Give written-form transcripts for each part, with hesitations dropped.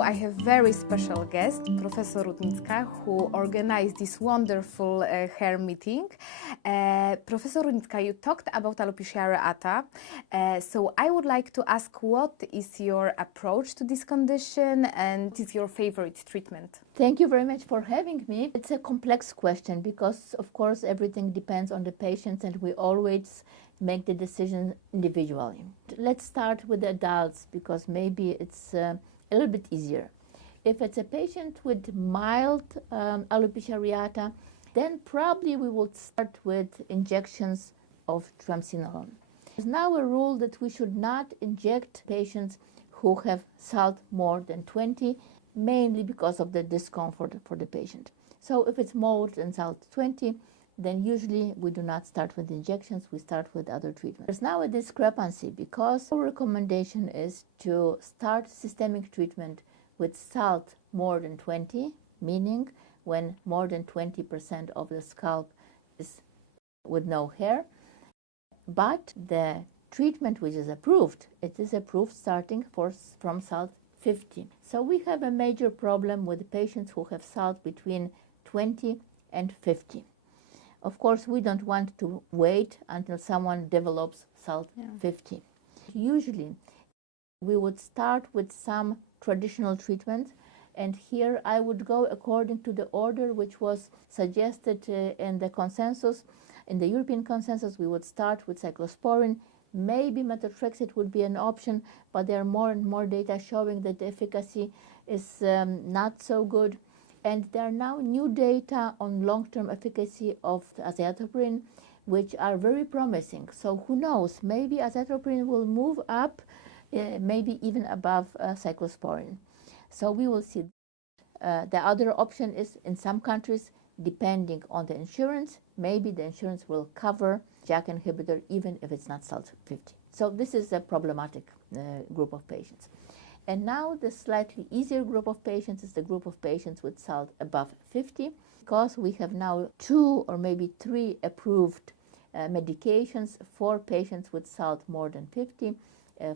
I have very special guest, Professor Rudnicka, who organized this wonderful hair meeting. Professor Rudnicka, you talked about alopecia areata, so I would like to ask what is your approach to this condition and what is your favorite treatment? Thank you very much for having me. It's a complex question because, of course, everything depends on the patient and we always make the decision individually. Let's start with the adults because maybe it's a little bit easier. If it's a patient with mild alopecia areata, then probably we will start with injections of triamcinolone. There's now a rule that we should not inject patients who have SALT more than 20, mainly because of the discomfort for the patient. So if it's more than SALT 20, then usually we do not start with injections, we start with other treatments. There's now a discrepancy because our recommendation is to start systemic treatment with SALT more than 20, meaning when more than 20% of the scalp is with no hair. But the treatment which is approved, it is approved starting from SALT 50. So we have a major problem with patients who have SALT between 20 and 50. Of course, we don't want to wait until someone develops SALT 50. Usually, we would start with some traditional treatment, and here I would go according to the order which was suggested in the consensus. In the European consensus, we would start with cyclosporine. Maybe methotrexate would be an option, but there are more and more data showing that the efficacy is not so good. And there are now new data on long-term efficacy of azathioprine, which are very promising. So who knows, maybe azathioprine will move up, maybe even above cyclosporine. So we will see. The other option is in some countries, depending on the insurance, maybe the insurance will cover JAK inhibitor even if it's not SALT 50. So this is a problematic group of patients. And now the slightly easier group of patients is the group of patients with SALT above 50, because we have now 2 or maybe 3 approved medications for patients with SALT more than 50.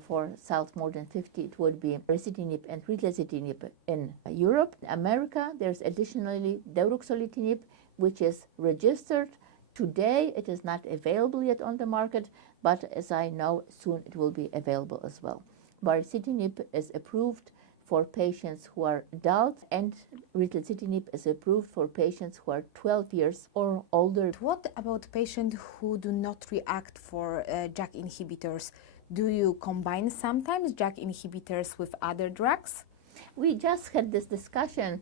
For SALT more than 50, it would be baricitinib and ritlecitinib in Europe. In America, there's additionally deruxolitinib, which is registered. Today, it is not available yet on the market, but as I know, soon it will be available as well. Baricitinib is approved for patients who are adult, and ritlecitinib is approved for patients who are 12 years or older. What about patients who do not react for JAK inhibitors? Do you combine sometimes JAK inhibitors with other drugs? We just had this discussion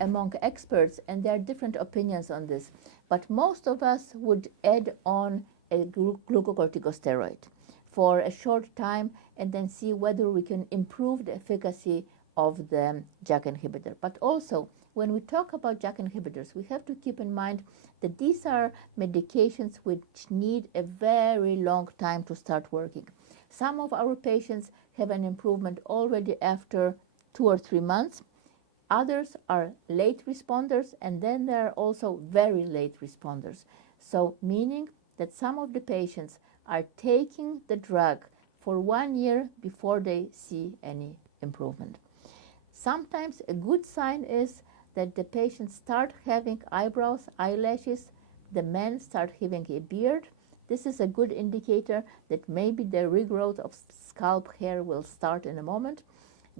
among experts, and there are different opinions on this. But most of us would add on a glucocorticosteroid for a short time and then see whether we can improve the efficacy of the JAK inhibitor. But also, when we talk about JAK inhibitors, we have to keep in mind that these are medications which need a very long time to start working. Some of our patients have an improvement already after 2 or 3 months. Others are late responders, and then there are also very late responders. So meaning that some of the patients are taking the drug for 1 year before they see any improvement. Sometimes a good sign is that the patients start having eyebrows, eyelashes, the men start having a beard. This is a good indicator that maybe the regrowth of scalp hair will start in a moment.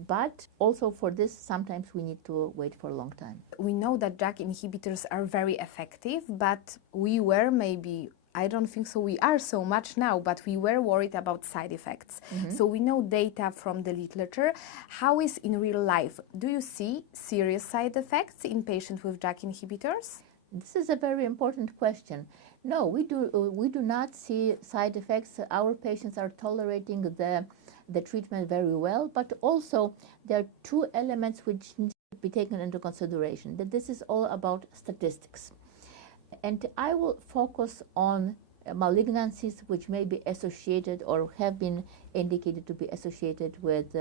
But also for this, sometimes we need to wait for a long time. We know that JAK inhibitors are very effective, but we were maybe, I don't think so we are so much now, but we were worried about side effects. So we know data from the literature. How is in real life? Do you see serious side effects in patients with JAK inhibitors? This is a very important question. No, we do not see side effects. Our patients are tolerating the treatment very well, but also there are 2 elements which need to be taken into consideration, that this is all about statistics. And I will focus on malignancies which may be associated or have been indicated to be associated with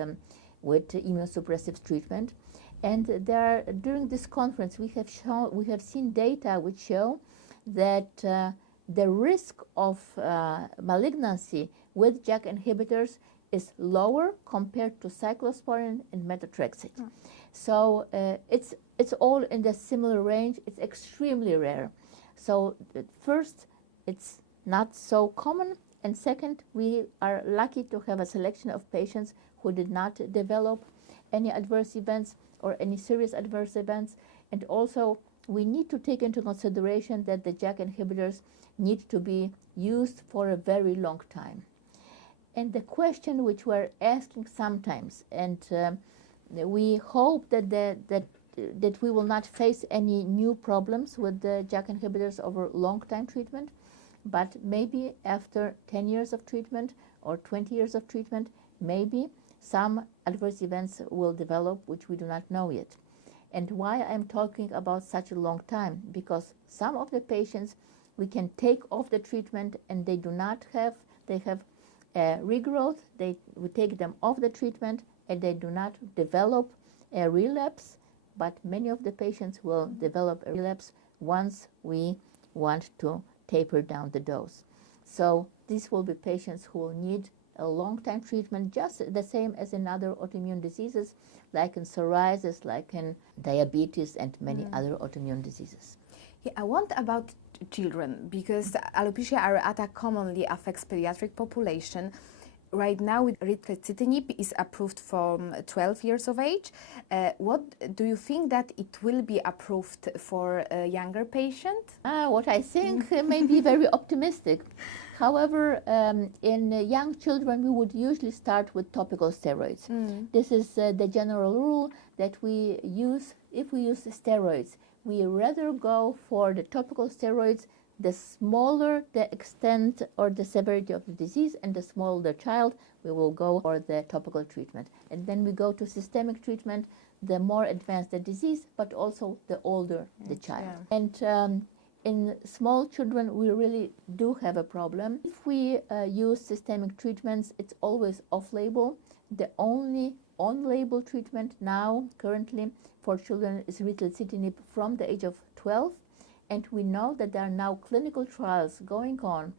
immunosuppressive treatment. And during this conference, we have seen data which show that the risk of malignancy with JAK inhibitors is lower compared to cyclosporin and methotrexate. So it's all in the similar range. It's extremely rare. So first, it's not so common, and second, we are lucky to have a selection of patients who did not develop any adverse events or any serious adverse events. And also, we need to take into consideration that the JAK inhibitors need to be used for a very long time. And the question which we're asking sometimes, and we hope that we will not face any new problems with the JAK inhibitors over long-time treatment, but maybe after 10 years of treatment or 20 years of treatment, maybe some adverse events will develop which we do not know yet. And why I'm talking about such a long time? Because some of the patients we can take off the treatment and they have regrowth, we take them off the treatment and they do not develop a relapse, but many of the patients will develop a relapse once we want to taper down the dose. So these will be patients who will need a long-time treatment, just the same as in other autoimmune diseases, like in psoriasis, like in diabetes, and many other autoimmune diseases. Yeah, I want about children, because alopecia areata commonly affects pediatric population. Right now, ritlecitinib is approved from 12 years of age. What do you think that it will be approved for a younger patient? What I think may be very optimistic. However, in young children, we would usually start with topical steroids. This is the general rule that we use. If we use steroids, we rather go for the topical steroids. The smaller the extent or the severity of the disease and the smaller the child, we will go for the topical treatment. And then we go to systemic treatment, the more advanced the disease, but also the older the child. Yeah. And in small children, we really do have a problem. If we use systemic treatments, it's always off-label. The only on-label treatment now, currently, for children is ritlecitinib from the age of 12. And we know that there are now clinical trials going on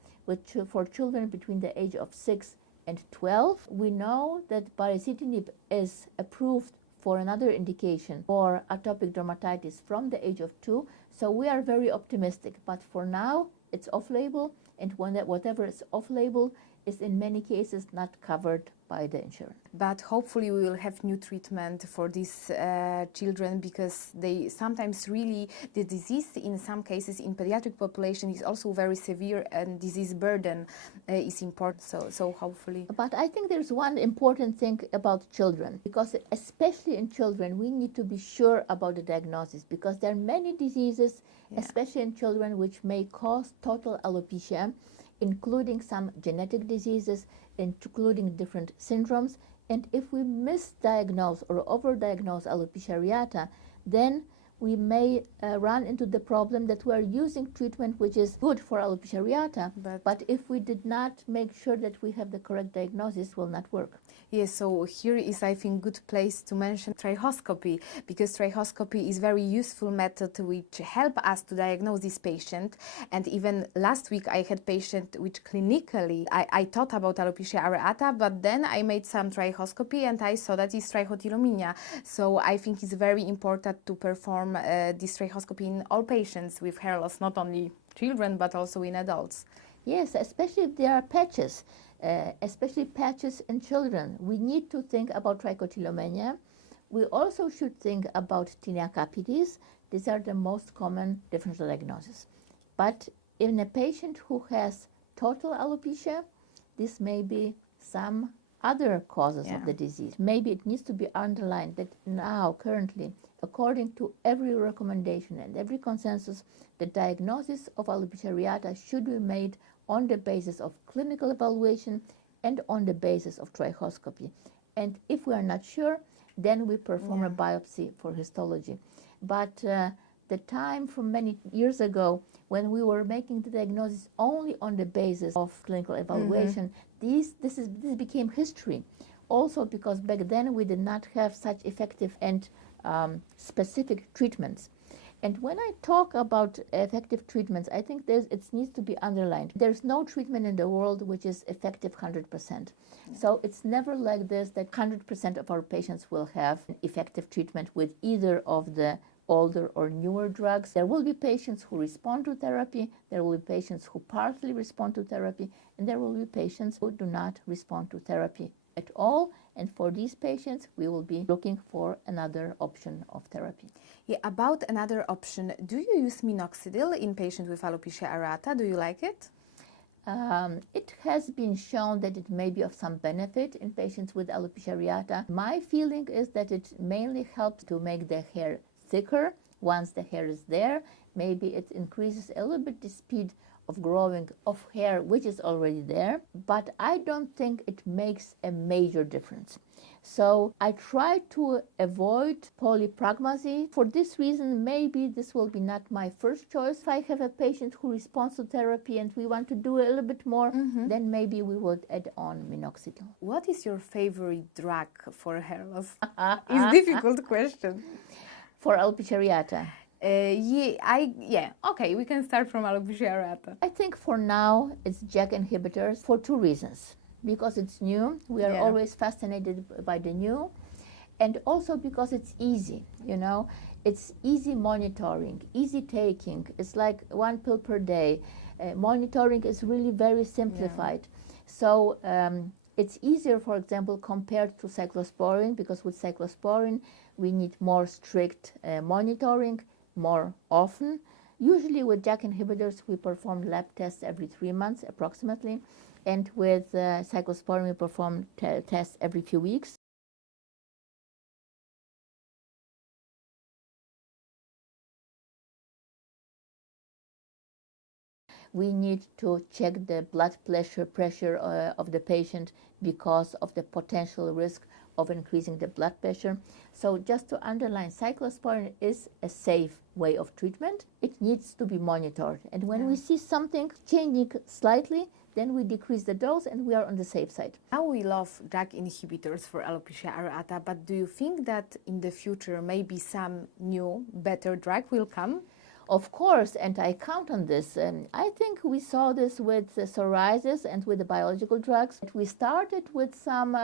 for children between the age of 6 and 12. We know that baricitinib is approved for another indication for atopic dermatitis from the age of 2. So we are very optimistic. But for now, it's off-label, and whatever is off-label is in many cases not covered by the insurance. But hopefully we will have new treatment for these children, because they sometimes really, the disease in some cases in pediatric population is also very severe, and disease burden is important, so hopefully. But I think there's one important thing about children, because especially in children we need to be sure about the diagnosis, because there are many diseases, especially in children, which may cause total alopecia, including some genetic diseases, including different syndromes. And if we misdiagnose or overdiagnose alopecia areata, then we may run into the problem that we are using treatment which is good for alopecia areata, but if we did not make sure that we have the correct diagnosis, will not work. Yes, so here is, I think, good place to mention trichoscopy, because trichoscopy is very useful method which help us to diagnose this patient. And even last week I had patient which clinically I thought about alopecia areata, but then I made some trichoscopy and I saw that it's trichotillomania. So I think it's very important to perform this trichoscopy in all patients with hair loss, not only children but also in adults. Yes, especially if there are patches. Especially patches in children. We need to think about trichotillomania. We also should think about tinea capidis. These are the most common differential diagnoses. But in a patient who has total alopecia, this may be some other causes of the disease. Maybe it needs to be underlined that now, currently, according to every recommendation and every consensus, the diagnosis of alopecia areata should be made on the basis of clinical evaluation and on the basis of trichoscopy. And if we are not sure, then we perform a biopsy for histology. But the time from many years ago, when we were making the diagnosis only on the basis of clinical evaluation, this became history. Also because back then we did not have such effective and specific treatments. And when I talk about effective treatments, I think it needs to be underlined. There's no treatment in the world which is effective 100%. So it's never like this that 100% of our patients will have an effective treatment with either of the older or newer drugs. There will be patients who respond to therapy, there will be patients who partly respond to therapy, and there will be patients who do not respond to therapy at all. And for these patients, we will be looking for another option of therapy. Yeah, about another option, do you use minoxidil in patients with alopecia areata? Do you like it? It has been shown that it may be of some benefit in patients with alopecia areata. My feeling is that it mainly helps to make the hair thicker. Once the hair is there, maybe it increases a little bit the speed of growing of hair which is already there, but I don't think it makes a major difference. So I try to avoid polypragmasy. For this reason, maybe this will be not my first choice. If I have a patient who responds to therapy and we want to do a little bit more, then maybe we would add on minoxidil. What is your favorite drug for hair loss? It's a difficult question. For alopecia areata? Okay, we can start from alopecia areata. I think for now it's JAK inhibitors for two reasons. Because it's new, we are always fascinated by the new, and also because it's easy, you know. It's easy monitoring, easy taking. It's like 1 pill per day. Monitoring is really very simplified. So it's easier, for example, compared to cyclosporine, because with cyclosporine we need more strict monitoring more often. Usually with JAK inhibitors we perform lab tests every 3 months approximately, and with cyclosporine we perform tests every few weeks. We need to check the blood pressure of the patient because of the potential risk of increasing the blood pressure. So just to underline, cyclosporine is a safe way of treatment. It needs to be monitored. And when we see something changing slightly, then we decrease the dose and we are on the safe side. Now we love JAK inhibitors for alopecia areata, but do you think that in the future maybe some new, better drug will come? Of course, and I count on this. I think we saw this with psoriasis and with the biological drugs. We started with some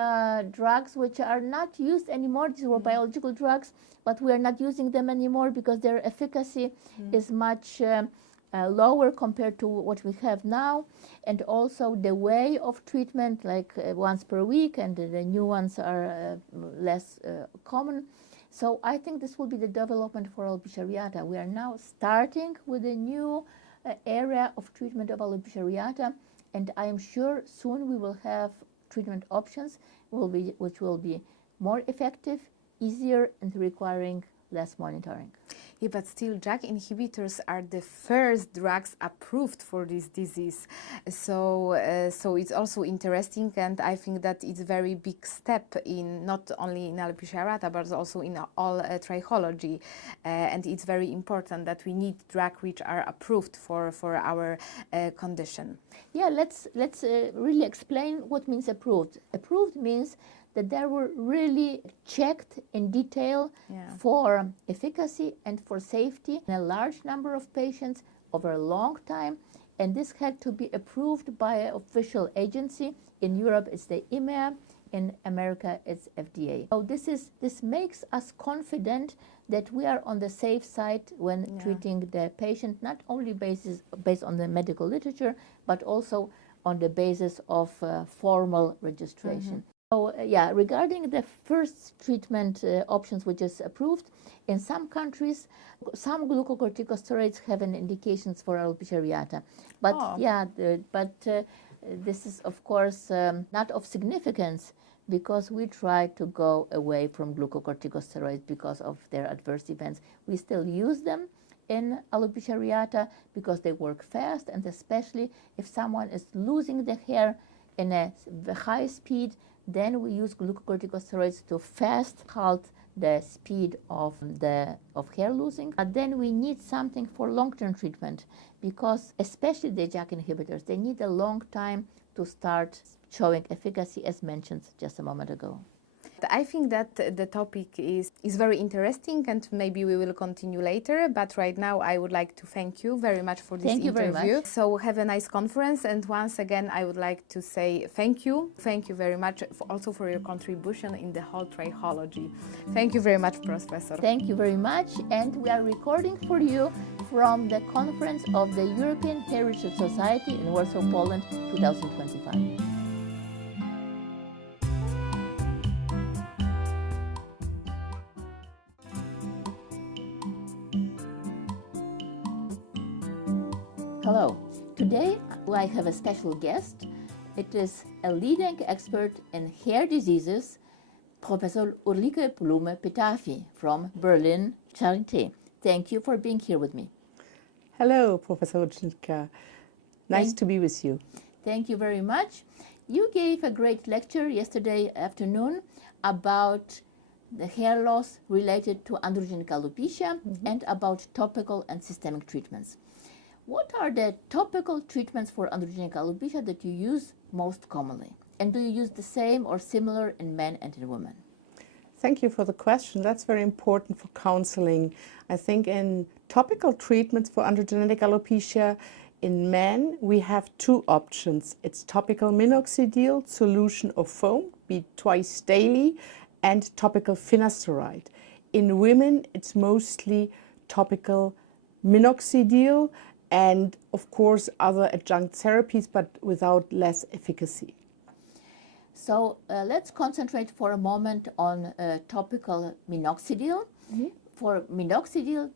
drugs which are not used anymore. These were biological drugs, but we are not using them anymore because their efficacy is much lower compared to what we have now. And also the way of treatment, like once per week, and the new ones are less common. So I think this will be the development for alopecia areata. We are now starting with a new area of treatment of alopecia areata, and I am sure soon we will have treatment options which will be more effective, easier, and requiring less monitoring. Yeah, but still JAK inhibitors are the first drugs approved for this disease. So it's also interesting, and I think that it's a very big step in not only in alopecia areata but also in all trichology. And it's very important that we need drugs which are approved for our condition. Yeah, let's really explain what means approved. Approved means that they were really checked in detail for efficacy and for safety in a large number of patients over a long time, and this had to be approved by an official agency. In Europe it's the EMA, in America it's FDA. So this makes us confident that we are on the safe side when treating the patient, not only based on the medical literature, but also on the basis of formal registration. So regarding the first treatment options which is approved, in some countries, some glucocorticosteroids have an indications for alopecia areata. But this is of course not of significance, because we try to go away from glucocorticosteroids because of their adverse events. We still use them in alopecia areata because they work fast, and especially if someone is losing the hair in a high speed, then we use glucocorticosteroids to fast halt the speed of hair losing. But then we need something for long-term treatment, because especially the JAK inhibitors, they need a long time to start showing efficacy, as mentioned just a moment ago. I think that the topic is very interesting and maybe we will continue later, but right now I would like to thank you very much for this Thank you interview. very much. So have a nice conference, and once again I would like to say thank you. Thank you very much also for your contribution in the whole trichology. Thank you very much, Professor. Thank you very much, and we are recording for you from the conference of the European Heritage Society in Warsaw, Poland, 2025. Hello. Today I have a special guest. It is a leading expert in hair diseases, Professor Ulrike Blume-Peytavi from Berlin Charité. Thank you for being here with me. Hello, Professor Rudnicka. Nice to be with you. Thank you very much. You gave a great lecture yesterday afternoon about the hair loss related to androgenetic alopecia and about topical and systemic treatments. What are the topical treatments for androgenetic alopecia that you use most commonly? And do you use the same or similar in men and in women? Thank you for the question. That's very important for counseling. I think in topical treatments for androgenetic alopecia, in men, we have two options. It's topical minoxidil solution or foam, be twice daily, and topical finasteride. In women, it's mostly topical minoxidil and, of course, other adjunct therapies, but without less efficacy. So let's concentrate for a moment on topical minoxidil. For minoxidil,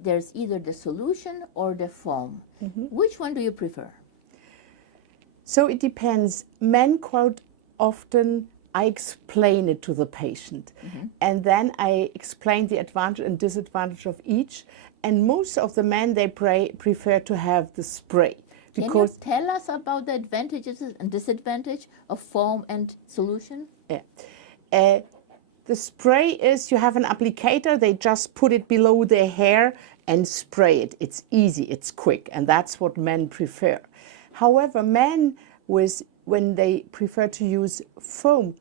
there's either the solution or the foam. Which one do you prefer? So it depends. Men quite often, I explain it to the patient. And then I explain the advantage and disadvantage of each. And most of the men, they prefer to have the spray. Can you tell us about the advantages and disadvantage of foam and solution? Yeah. The spray is you have an applicator, they just put it below their hair and spray it. It's easy, it's quick, and that's what men prefer. However, men, when they prefer to use foam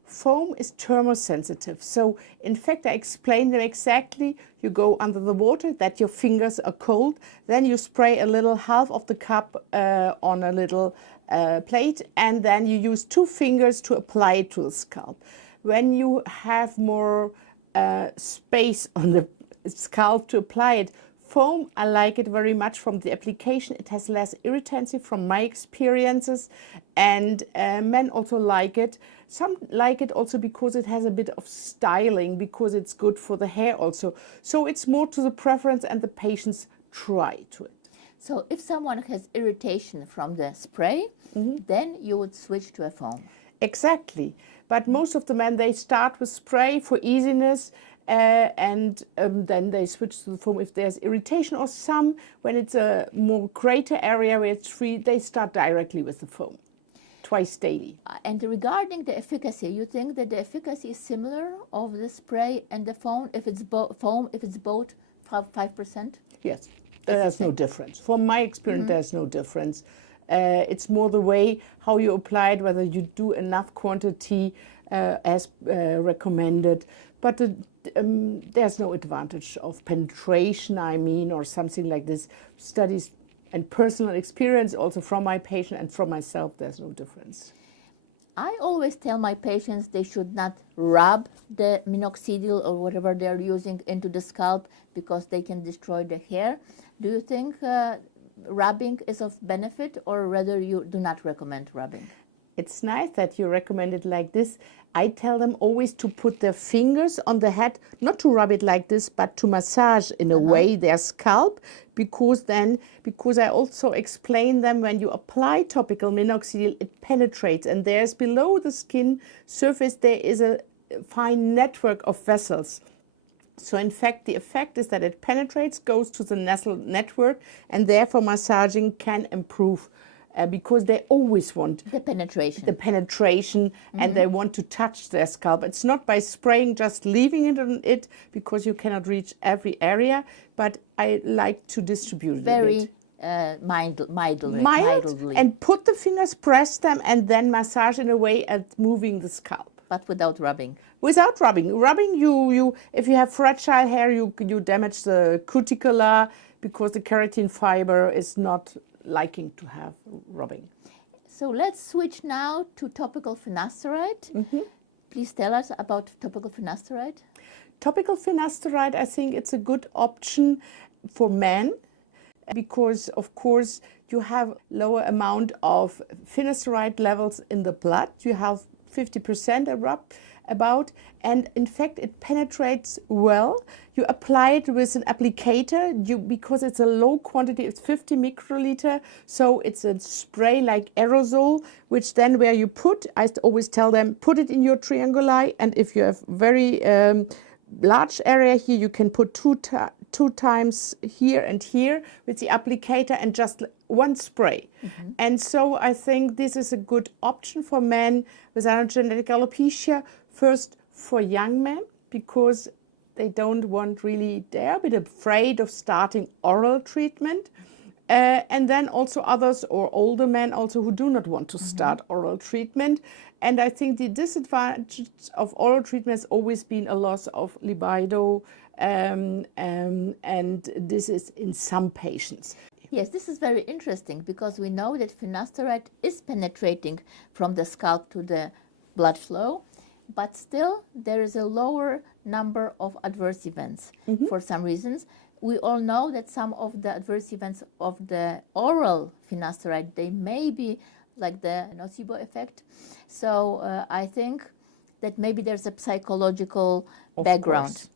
is thermosensitive. So in fact, I explain them exactly. You go under the water, that your fingers are cold, then you spray a little half of the cup on a little plate, and then you use 2 fingers to apply it to the scalp. When you have more space on the scalp to apply it, foam, I like it very much from the application. It has less irritancy from my experiences, and men also like it. Some like it also because it has a bit of styling, because it's good for the hair also. So it's more to the preference, and the patients try to it. So if someone has irritation from the spray, then you would switch to a foam. Exactly. But most of the men, they start with spray for easiness, and then they switch to the foam if there's irritation, or some, when it's a more greater area where it's free, they start directly with the foam, twice daily. And regarding the efficacy, you think that the efficacy is similar of the spray and the foam if it's foam, if it's both 5%? Yes, there's no difference. From my experience, there's no difference. It's more the way how you apply it, whether you do enough quantity as recommended. But there's no advantage of penetration, or something like this. Studies and personal experience also from my patient and from myself, there's no difference. I always tell my patients they should not rub the minoxidil or whatever they're using into the scalp because they can destroy the hair. Do you think rubbing is of benefit, or rather you do not recommend rubbing? It's nice that you recommend it like this. I tell them always to put their fingers on the head, not to rub it like this, but to massage in a way their scalp, because I also explain them when you apply topical minoxidil, it penetrates, and there's below the skin surface there is a fine network of vessels. So in fact, the effect is that it penetrates, goes to the nasal network, and therefore massaging can improve. Because they always want the penetration, and they want to touch their scalp. It's not by spraying, just leaving it on it, because you cannot reach every area, but I like to distribute it very a bit. Mildly. And put the fingers, press them, and then massage in a way at moving the scalp. but without rubbing. Without rubbing. Rubbing, you if you have fragile hair, you damage the cuticle because the keratin fiber is not liking to have rubbing. So let's switch now to topical finasteride. Please tell us about topical finasteride. Topical finasteride, I think it's a good option for men because, of course, you have lower amount of finasteride levels in the blood. You have 50% about, and in fact it penetrates well. You apply it with an applicator because it's a low quantity, it's 50 microliter, so it's a spray like aerosol, which then where you put, I always tell them, put it in your trianguli, and if you have very large area here, you can put two times here and here with the applicator and just one spray. And so I think this is a good option for men with androgenetic alopecia. First for young men, because they don't want really, they're a bit afraid of starting oral treatment. And then also others or older men also who do not want to start oral treatment. And I think the disadvantage of oral treatment has always been a loss of libido, and this is in some patients. Yes, this is very interesting because we know that finasteride is penetrating from the scalp to the blood flow, but still there is a lower number of adverse events for some reasons. We all know that some of the adverse events of the oral finasteride, they may be like the nocebo effect. So I think that maybe there's a psychological background. Course.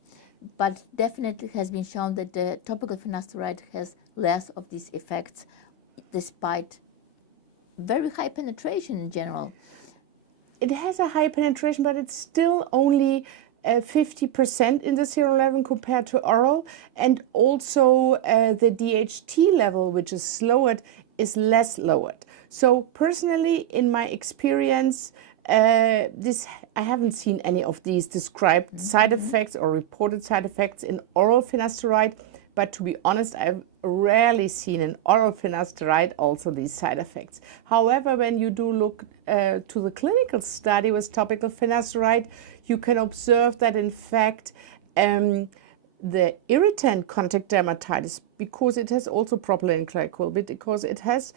But definitely has been shown that the topical finasteride has less of these effects despite very high penetration in general. It has a high penetration, but it's still only 50% in the serum level compared to oral, and also the DHT level, which is lowered, is less lowered. So personally, in my experience, I haven't seen any of these described side effects or reported side effects in oral finasteride, but to be honest, I've rarely seen in oral finasteride also these side effects. However, when you do look to the clinical study with topical finasteride, you can observe that in fact the irritant contact dermatitis, because it has also propylene glycol, because it has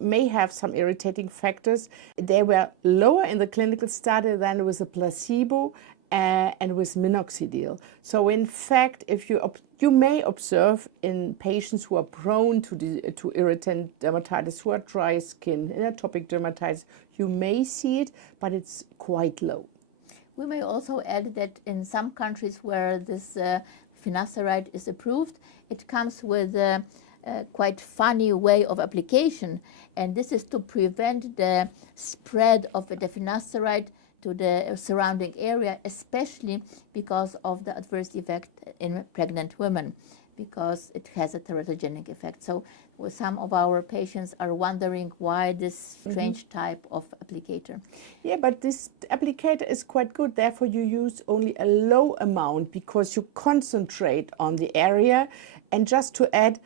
may have some irritating factors, they were lower in the clinical study than with a placebo and with minoxidil. So in fact, if you may observe in patients who are prone to irritant dermatitis, who are dry skin, atopic dermatitis, you may see it, but it's quite low. We may also add that in some countries where this finasteride is approved, it comes with a quite funny way of application, and this is to prevent the spread of the finasteride to the surrounding area, especially because of the adverse effect in pregnant women, because it has a teratogenic effect. So some of our patients are wondering why this strange type of applicator. Yeah, but this applicator is quite good. Therefore, you use only a low amount because you concentrate on the area. And just to add,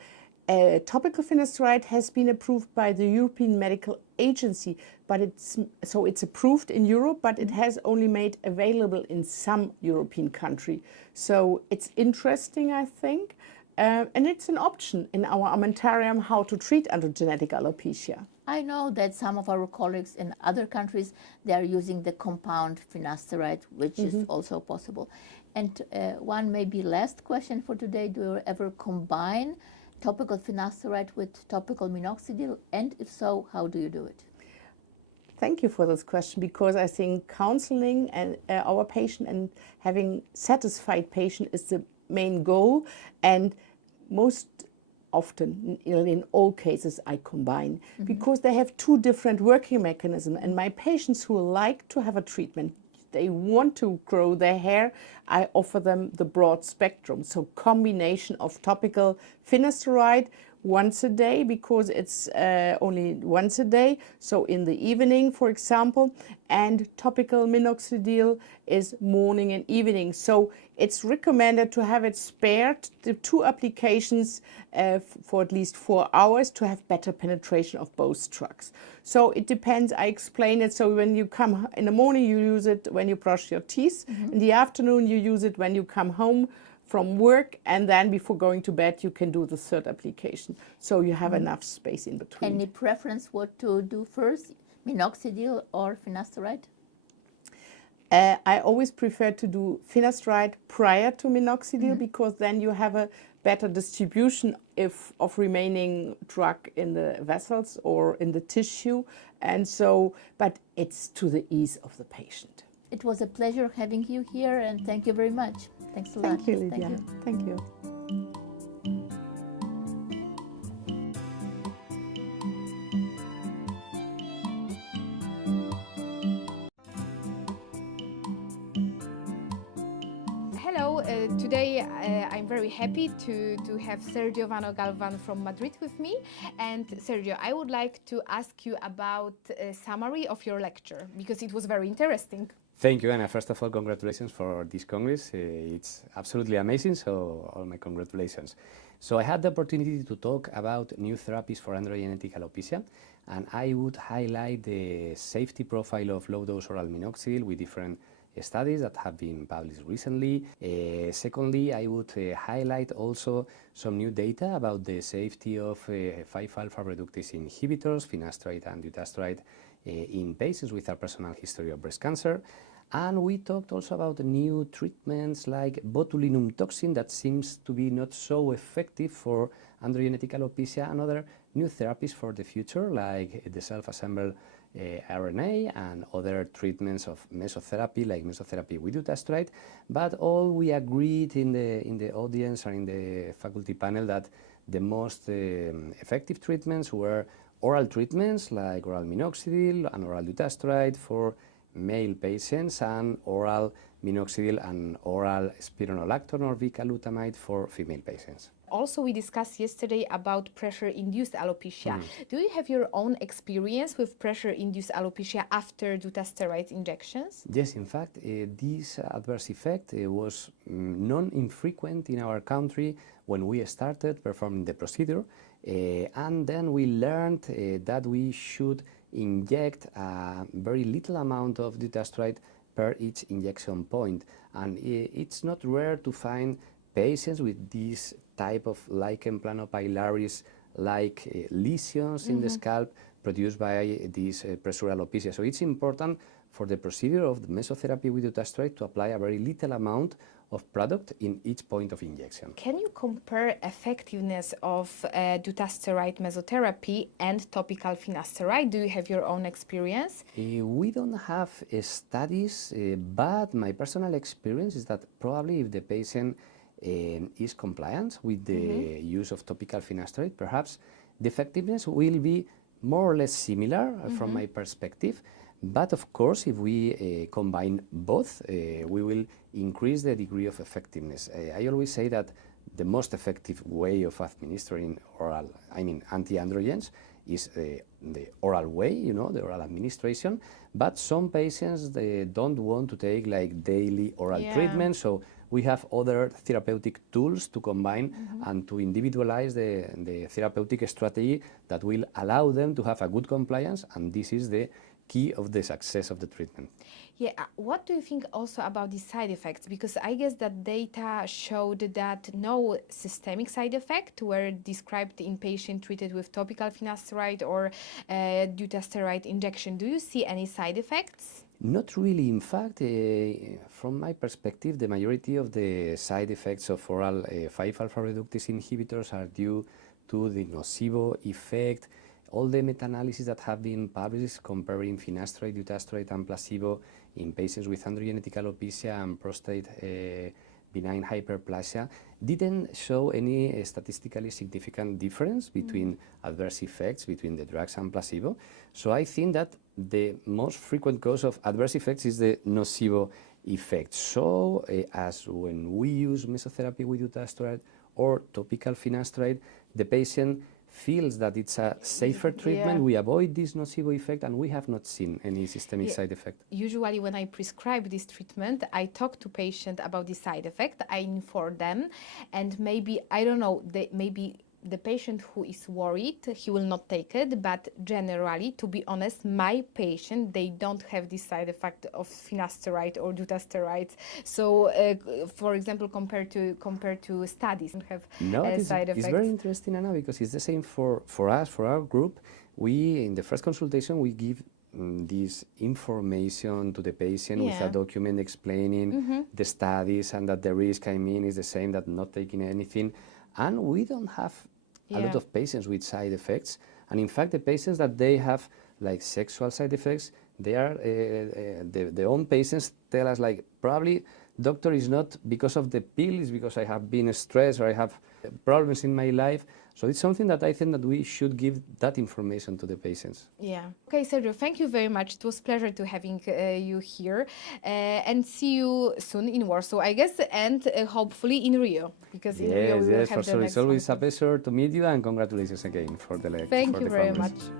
topical finasteride has been approved by the European Medical Agency, but it's approved in Europe, but it has only made available in some European country. So it's interesting, I think. And it's an option in our armamentarium how to treat androgenetic alopecia. I know that some of our colleagues in other countries, they are using the compound finasteride, which is also possible. And one maybe last question for today, do you ever combine topical finasteride with topical minoxidil? And if so, how do you do it? Thank you for this question, because I think counseling and our patient and having satisfied patient is the main goal, and most often in all cases I combine because they have two different working mechanisms, and my patients who like to have a treatment, they want to grow their hair, I offer them the broad spectrum, so combination of topical finasteride once a day because it's only once a day. So in the evening, for example, and topical minoxidil is morning and evening. So it's recommended to have it spared, the 2 applications for at least 4 hours to have better penetration of both drugs. So it depends, I explain it. So when you come in the morning, you use it when you brush your teeth. In the afternoon, you use it when you come home from work, and then before going to bed you can do the 3rd application, so you have enough space in between. Any preference what to do first, minoxidil or finasteride? I always prefer to do finasteride prior to minoxidil because then you have a better distribution of remaining drug in the vessels or in the tissue, and so, but it's to the ease of the patient. It was a pleasure having you here, and thank you very much. Thanks a lot. Thank you, Lidia. Thank you. Hello, today I'm very happy to have Sergio Vano Galvan from Madrid with me. And Sergio, I would like to ask you about a summary of your lecture because it was very interesting. Thank you, Anna. First of all, congratulations for this Congress. It's absolutely amazing, so all my congratulations. So I had the opportunity to talk about new therapies for androgenetic alopecia, and I would highlight the safety profile of low-dose oral minoxidil with different studies that have been published recently. Secondly, I would highlight also some new data about the safety of 5-alpha reductase inhibitors, finasteride and dutasteride, in patients with a personal history of breast cancer. And we talked also about new treatments like botulinum toxin that seems to be not so effective for androgenetic alopecia, and other new therapies for the future like the self-assembled RNA and other treatments of mesotherapy like mesotherapy with dutasteride. But all we agreed in the audience and in the faculty panel that the most effective treatments were oral treatments like oral minoxidil and oral dutasteride for male patients, and oral minoxidil and oral spironolactone or bicalutamide for female patients. Also, we discussed yesterday about pressure-induced alopecia. Do you have your own experience with pressure-induced alopecia after dutasteride injections? Yes, in fact, this adverse effect was non-infrequent in our country when we started performing the procedure. And then we learned that we should inject a very little amount of dutasteride per each injection point. And it's not rare to find patients with this type of lichen planopilaris like lesions in the scalp produced by this pressure alopecia. So it's important for the procedure of the mesotherapy with dutasteride to apply a very little amount of product in each point of injection. Can you compare effectiveness of dutasteride mesotherapy and topical finasteride? Do you have your own experience? We don't have studies, but my personal experience is that probably if the patient is compliant with the use of topical finasteride, perhaps the effectiveness will be more or less similar from my perspective. But of course, if we combine both, we will increase the degree of effectiveness. I always say that the most effective way of administering anti-androgens is the oral way, the oral administration. But some patients, they don't want to take like daily oral treatment, so we have other therapeutic tools to combine and to individualize the therapeutic strategy that will allow them to have a good compliance, and this is the key of the success of the treatment. Yeah, what do you think also about the side effects? Because I guess that data showed that no systemic side effects were described in patients treated with topical finasteride or dutasteride injection. Do you see any side effects? Not really. In fact, from my perspective, the majority of the side effects of oral 5-alpha reductase inhibitors are due to the nocebo effect. All the meta-analyses that have been published comparing finasteride, dutasteride, and placebo in patients with androgenetic alopecia and prostate benign hyperplasia didn't show any statistically significant difference between adverse effects between the drugs and placebo. So I think that the most frequent cause of adverse effects is the nocebo effect. So as when we use mesotherapy with dutasteride or topical finasteride, the patient feels that it's a safer treatment, Yeah. we avoid this nocebo effect, and we have not seen any systemic Yeah. side effect. Usually when I prescribe this treatment, I talk to patient about the side effect, I inform them, and maybe, I don't know, maybe the patient who is worried, he will not take it, but generally, to be honest, my patient, they don't have this side effect of finasteride or dutasteride. So, for example, compared to studies, don't have No, side it's effects. very interesting, Anna, because it's the same for us, for our group. We, in the first consultation, we give this information to the patient with Yeah. a document explaining the studies and that the risk, I mean, is the same that not taking anything. And we don't have a lot Yeah. of patients with side effects. And in fact, the patients that they have like sexual side effects, they are, the own patients tell us like, probably doctor is not because of the pill, it's because I have been stressed or I have problems in my life. So it's something that I think that we should give that information to the patients. Yeah. Okay, Sergio, thank you very much. It was a pleasure to having you here, and see you soon in Warsaw, I guess, and hopefully in Rio, because in Rio we will Yes, have for the sure. next It's always a one. pleasure to meet you, and congratulations again for the Thank for you the very Congress. much.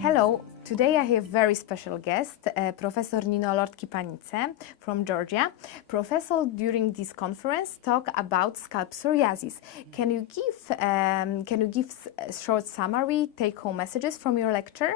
Hello, today I have very special guest, Professor Nino Lortkipanidze from Georgia. Professor during this conference talk about scalp psoriasis. Can you give a short summary, take-home messages from your lecture?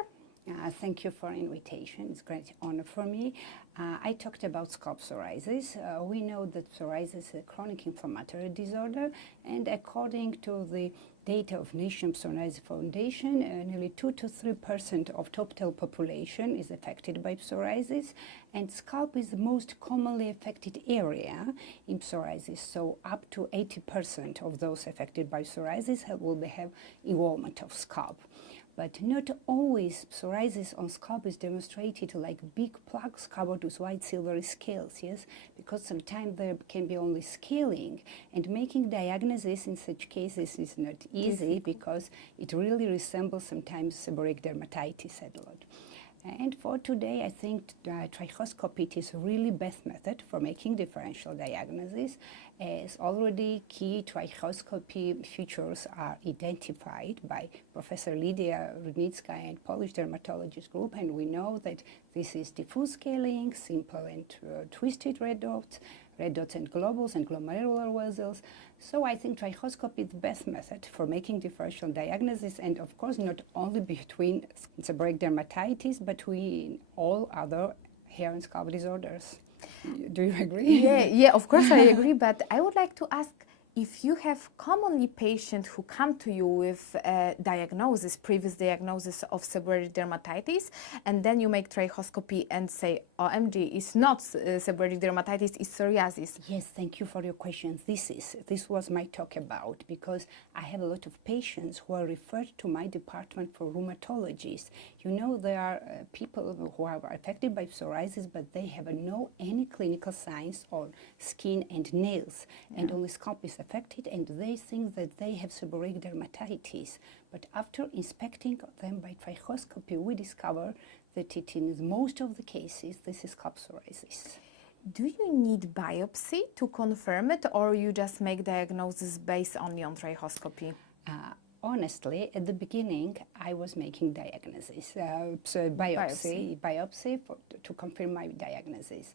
Thank you for the invitation. It's a great honor for me. I talked about scalp psoriasis. We know that psoriasis is a chronic inflammatory disorder, and according to the data of National Psoriasis Foundation, nearly 2 to 3% of total population is affected by psoriasis, and scalp is the most commonly affected area in psoriasis. So up to 80% of those affected by psoriasis will have involvement of scalp. But not always psoriasis on scalp is demonstrated like big plaques covered with white silvery scales, yes? Because sometimes there can be only scaling, and making diagnosis in such cases is not easy because it really resembles sometimes seborrheic dermatitis a lot. And for today, I think trichoscopy is really best method for making differential diagnosis, as already key trichoscopy features are identified by Professor Lidia Rudnicka and Polish dermatologist group, and we know that this is diffuse scaling, simple and twisted red dots and globules and glomerular vessels. So I think trichoscopy is the best method for making differential diagnosis, and of course not only between seborrheic dermatitis, but between all other hair and scalp disorders. Do you agree? Yeah, of course I agree, but I would like to ask if you have commonly patients who come to you with previous diagnosis of seborrheic dermatitis, and then you make trichoscopy and say, OMG, it's not seborrheic dermatitis, it's psoriasis. Yes, thank you for your question. This was my talk about, because I have a lot of patients who are referred to my department for rheumatologists. You know, there are people who are affected by psoriasis, but they have no any clinical signs on skin and nails, and only scalp is affected, and they think that they have seborrheic dermatitis. But after inspecting them by trichoscopy, we discover that in most of the cases, this is scalp psoriasis. Do you need biopsy to confirm it, or you just make diagnosis based only on trichoscopy? Honestly, at the beginning, I was making diagnosis, biopsy to confirm my diagnosis.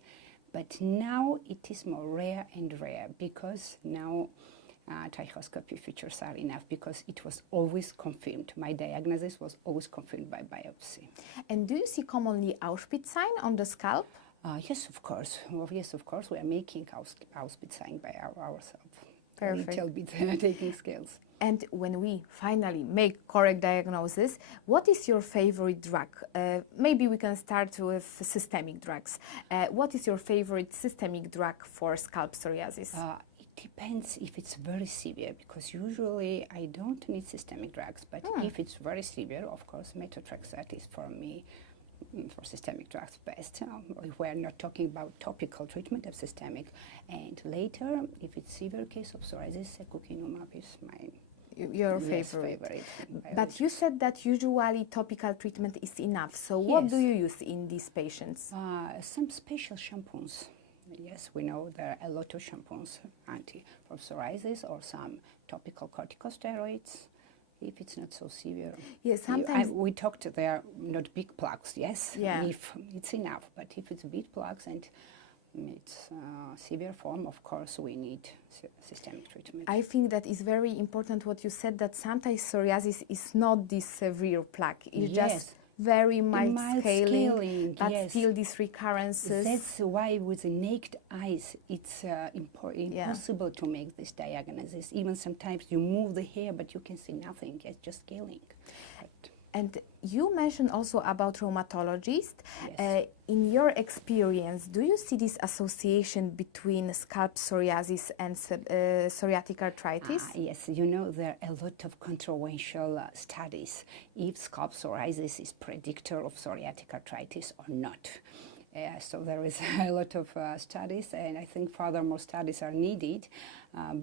But now it is more rare and rare, because now trichoscopy features are enough, because it was always confirmed. My diagnosis was always confirmed by biopsy. And do you see commonly Auschwitz sign on the scalp? Yes, of course. Well, yes, of course. We are making Auschwitz sign by ourselves. Perfect. A little bit taking scales. And when we finally make correct diagnosis, what is your favorite drug? Maybe we can start with systemic drugs. What is your favorite systemic drug for scalp psoriasis? It depends if it's very severe, because usually I don't need systemic drugs, but if it's very severe, of course, methotrexate is for me, for systemic drugs, best. If we're not talking about topical treatment of systemic. And later, if it's severe case of psoriasis, secukinumab is my your Yes, favorite. favorite. But you said that usually topical treatment is enough. So what do Yes. you use in these patients? Some special shampoos. Yes, we know there are a lot of shampoos for psoriasis or some topical corticosteroids. If it's not so severe. Yes, sometimes we talked, they are not big plaques, yes? Yeah. If it's enough, but if it's big plaques and it's a severe form, of course, we need systemic treatment. I think that is very important what you said, that sometimes psoriasis is not this severe plaque. It's Yes. just very mild, Mild scaling, scaling, but yes. still these recurrences. That's why with the naked eyes it's impossible to make this diagnosis. Even sometimes you move the hair but you can see nothing, it's just scaling. But And you mentioned also about rheumatologists. Yes. In your experience, do you see this association between scalp psoriasis and psoriatic arthritis? Yes, you know, there are a lot of controversial studies if scalp psoriasis is predictor of psoriatic arthritis or not. So there is a lot of studies, and I think furthermore studies are needed.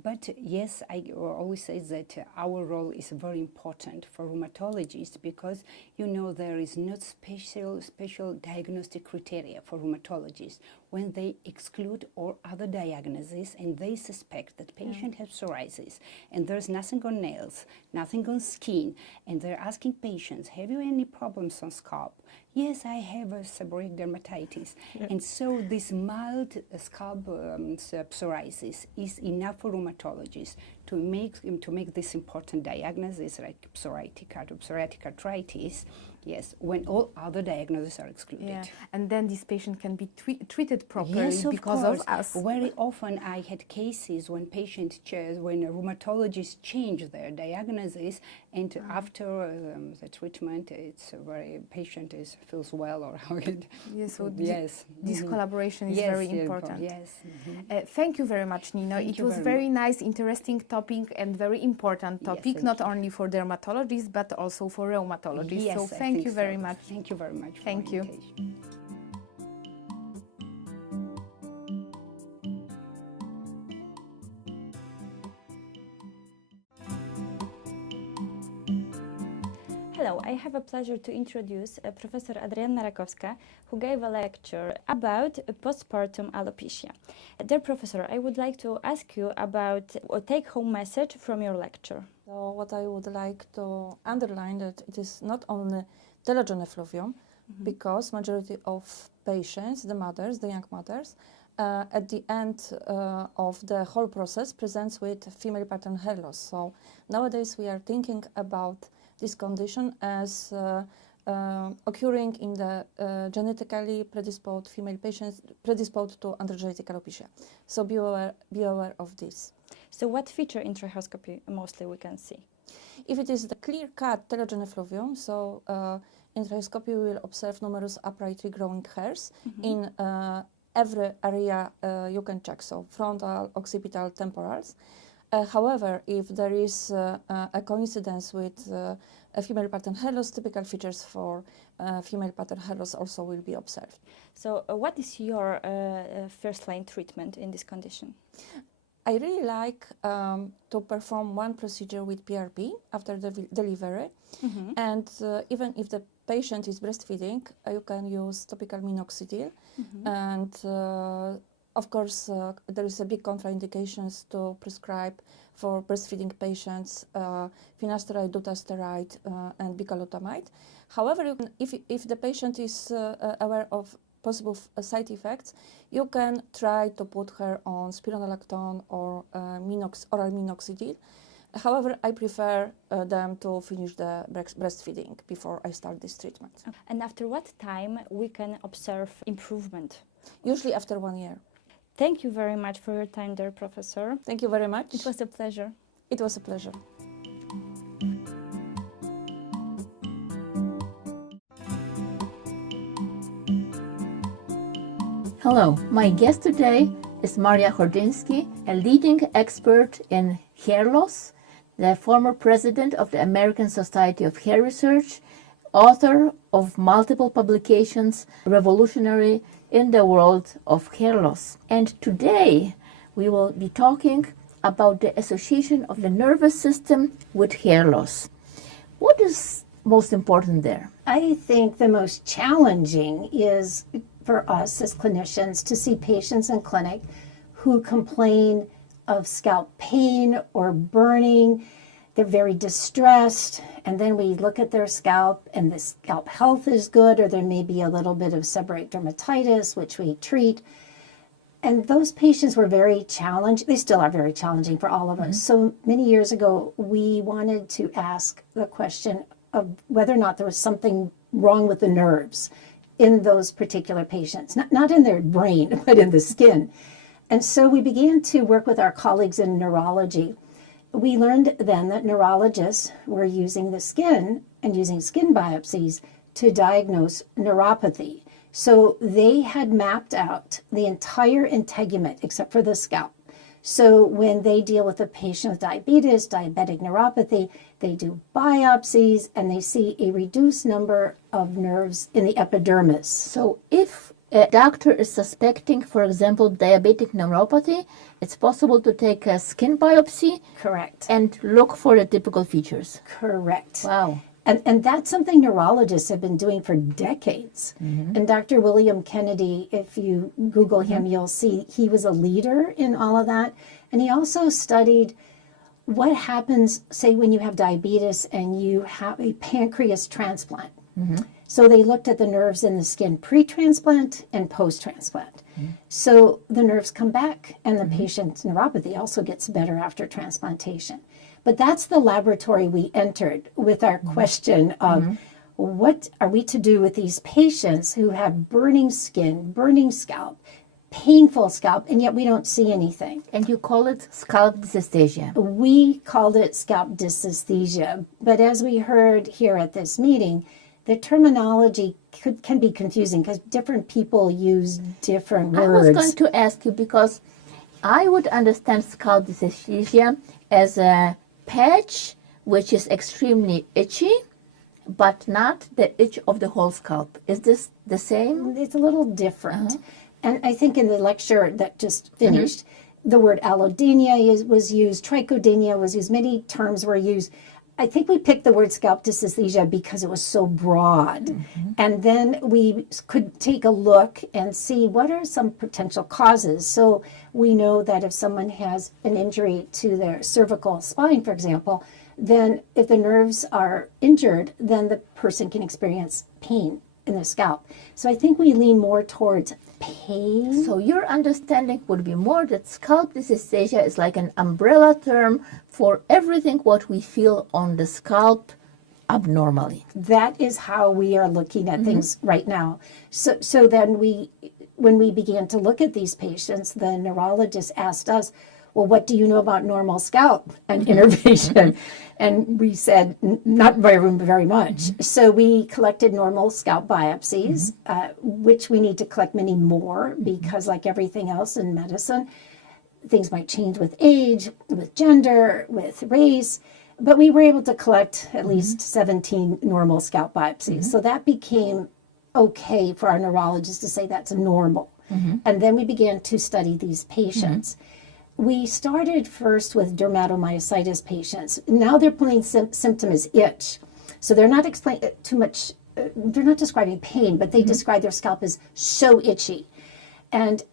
But yes, I always say that our role is very important for rheumatologists because, you know, there is not special diagnostic criteria for rheumatologists. When they exclude all other diagnoses and they suspect that patient has psoriasis and there's nothing on nails, nothing on skin, and they're asking patients, have you any problems on scalp? Yes, I have a seborrheic dermatitis. And so this mild scalp psoriasis is enough for rheumatologists to make this important diagnosis like psoriatic arthritis, yes, when all other diagnoses are excluded. Yeah. And then this patient can be treated properly Yes, of because course. of us. Very often I had cases when when rheumatologists change their diagnosis, and after the treatment, patient feels well or how it. Yes, so yes, this collaboration is yes, very yeah, important. Yes. Thank you very much, Nino. Thank It you was very very nice, interesting topic and very important Yes, topic, thank not you. only for dermatologists but also for rheumatologists. Yes, So I thank think you so. very much. Thank you very much. Thank for you. invitation. Hello, I have a pleasure to introduce Professor Adriana Rakowska, who gave a lecture about postpartum alopecia. Dear Professor, I would like to ask you about a take-home message from your lecture. So what I would like to underline that it is not only telogen effluvium, because majority of patients, the mothers, the young mothers, at the end of the whole process presents with female pattern hair loss. So nowadays we are thinking about this condition as occurring in the genetically predisposed female patients predisposed to androgenetic alopecia. So be aware of this. So what feature in trichoscopy mostly we can see? If it is the clear-cut telogen effluvium, so in trichoscopy we will observe numerous uprightly growing hairs in every area you can check, so frontal, occipital, temporals. However, if there is a coincidence with a female pattern hair loss, typical features for female pattern hair loss also will be observed. So what is your first-line treatment in this condition? I really like to perform one procedure with PRP after the delivery, and even if the patient is breastfeeding, you can use topical minoxidil, and of course, there is a big contraindications to prescribe for breastfeeding patients finasteride, dutasteride, and bicalutamide. However, if the patient is aware of possible side effects, you can try to put her on spironolactone or oral minoxidil. However, I prefer them to finish the breastfeeding before I start this treatment. And after what time we can observe improvement? Usually after 1 year. Thank you very much for your time, dear Professor. Thank you very much. It was a pleasure. It was a pleasure. Hello, my guest today is Maria Hordinsky, a leading expert in hair loss, the former president of the American Society of Hair Research, author of multiple publications, revolutionary in the world of hair loss. And today we will be talking about the association of the nervous system with hair loss. What is most important there? I think the most challenging is for us as clinicians to see patients in clinic who complain of scalp pain or burning. They're very distressed, and then we look at their scalp and the scalp health is good, or there may be a little bit of seborrheic dermatitis, which we treat. And those patients were very challenged. They still are very challenging for all of us. So many years ago, we wanted to ask the question of whether or not there was something wrong with the nerves in those particular patients, not in their brain, but in the skin. And so we began to work with our colleagues in neurology. We learned then that neurologists were using the skin and using skin biopsies to diagnose neuropathy. So they had mapped out the entire integument except for the scalp. So when they deal with a patient with diabetes, diabetic neuropathy, they do biopsies and they see a reduced number of nerves in the epidermis. So if a doctor is suspecting, for example, diabetic neuropathy, it's possible to take a skin biopsy Correct. and look for the typical features. Correct. Wow. And that's something neurologists have been doing for decades. And Dr. William Kennedy, if you Google him, you'll see he was a leader in all of that. And he also studied what happens, say, when you have diabetes and you have a pancreas transplant. So they looked at the nerves in the skin pre-transplant and post-transplant. So the nerves come back and the patient's neuropathy also gets better after transplantation. But that's the laboratory we entered with our question of what are we to do with these patients who have burning skin, burning scalp, painful scalp, and yet we don't see anything. And you call it scalp dysesthesia. We called it scalp dysesthesia, but as we heard here at this meeting, the terminology can be confusing because different people use different words. I was going to ask you because I would understand scalp dysesthesia as a patch which is extremely itchy, but not the itch of the whole scalp. Is this the same? It's a little different. And I think in the lecture that just finished, the word allodynia was used, trichodynia was used, many terms were used. I think we picked the word scalp dysesthesia because it was so broad. And then we could take a look and see what are some potential causes. So we know that if someone has an injury to their cervical spine, for example, then if the nerves are injured, then the person can experience pain in the scalp. So I think we lean more towards pain. So your understanding would be more that scalp dysesthesia is like an umbrella term for everything what we feel on the scalp abnormally. That is how we are looking at things right now. So then when we began to look at these patients, the neurologist asked us, well, what do you know about normal scalp and innervation? And we said, not very much. So we collected normal scalp biopsies, which we need to collect many more because like everything else in medicine, things might change with age, with gender, with race. But we were able to collect at least 17 normal scalp biopsies. So that became okay for our neurologist to say that's normal. And then we began to study these patients. We started first with dermatomyositis patients. Now their plain symptom is itch. So they're not explaining too much, they're not describing pain, but they describe their scalp as so itchy. And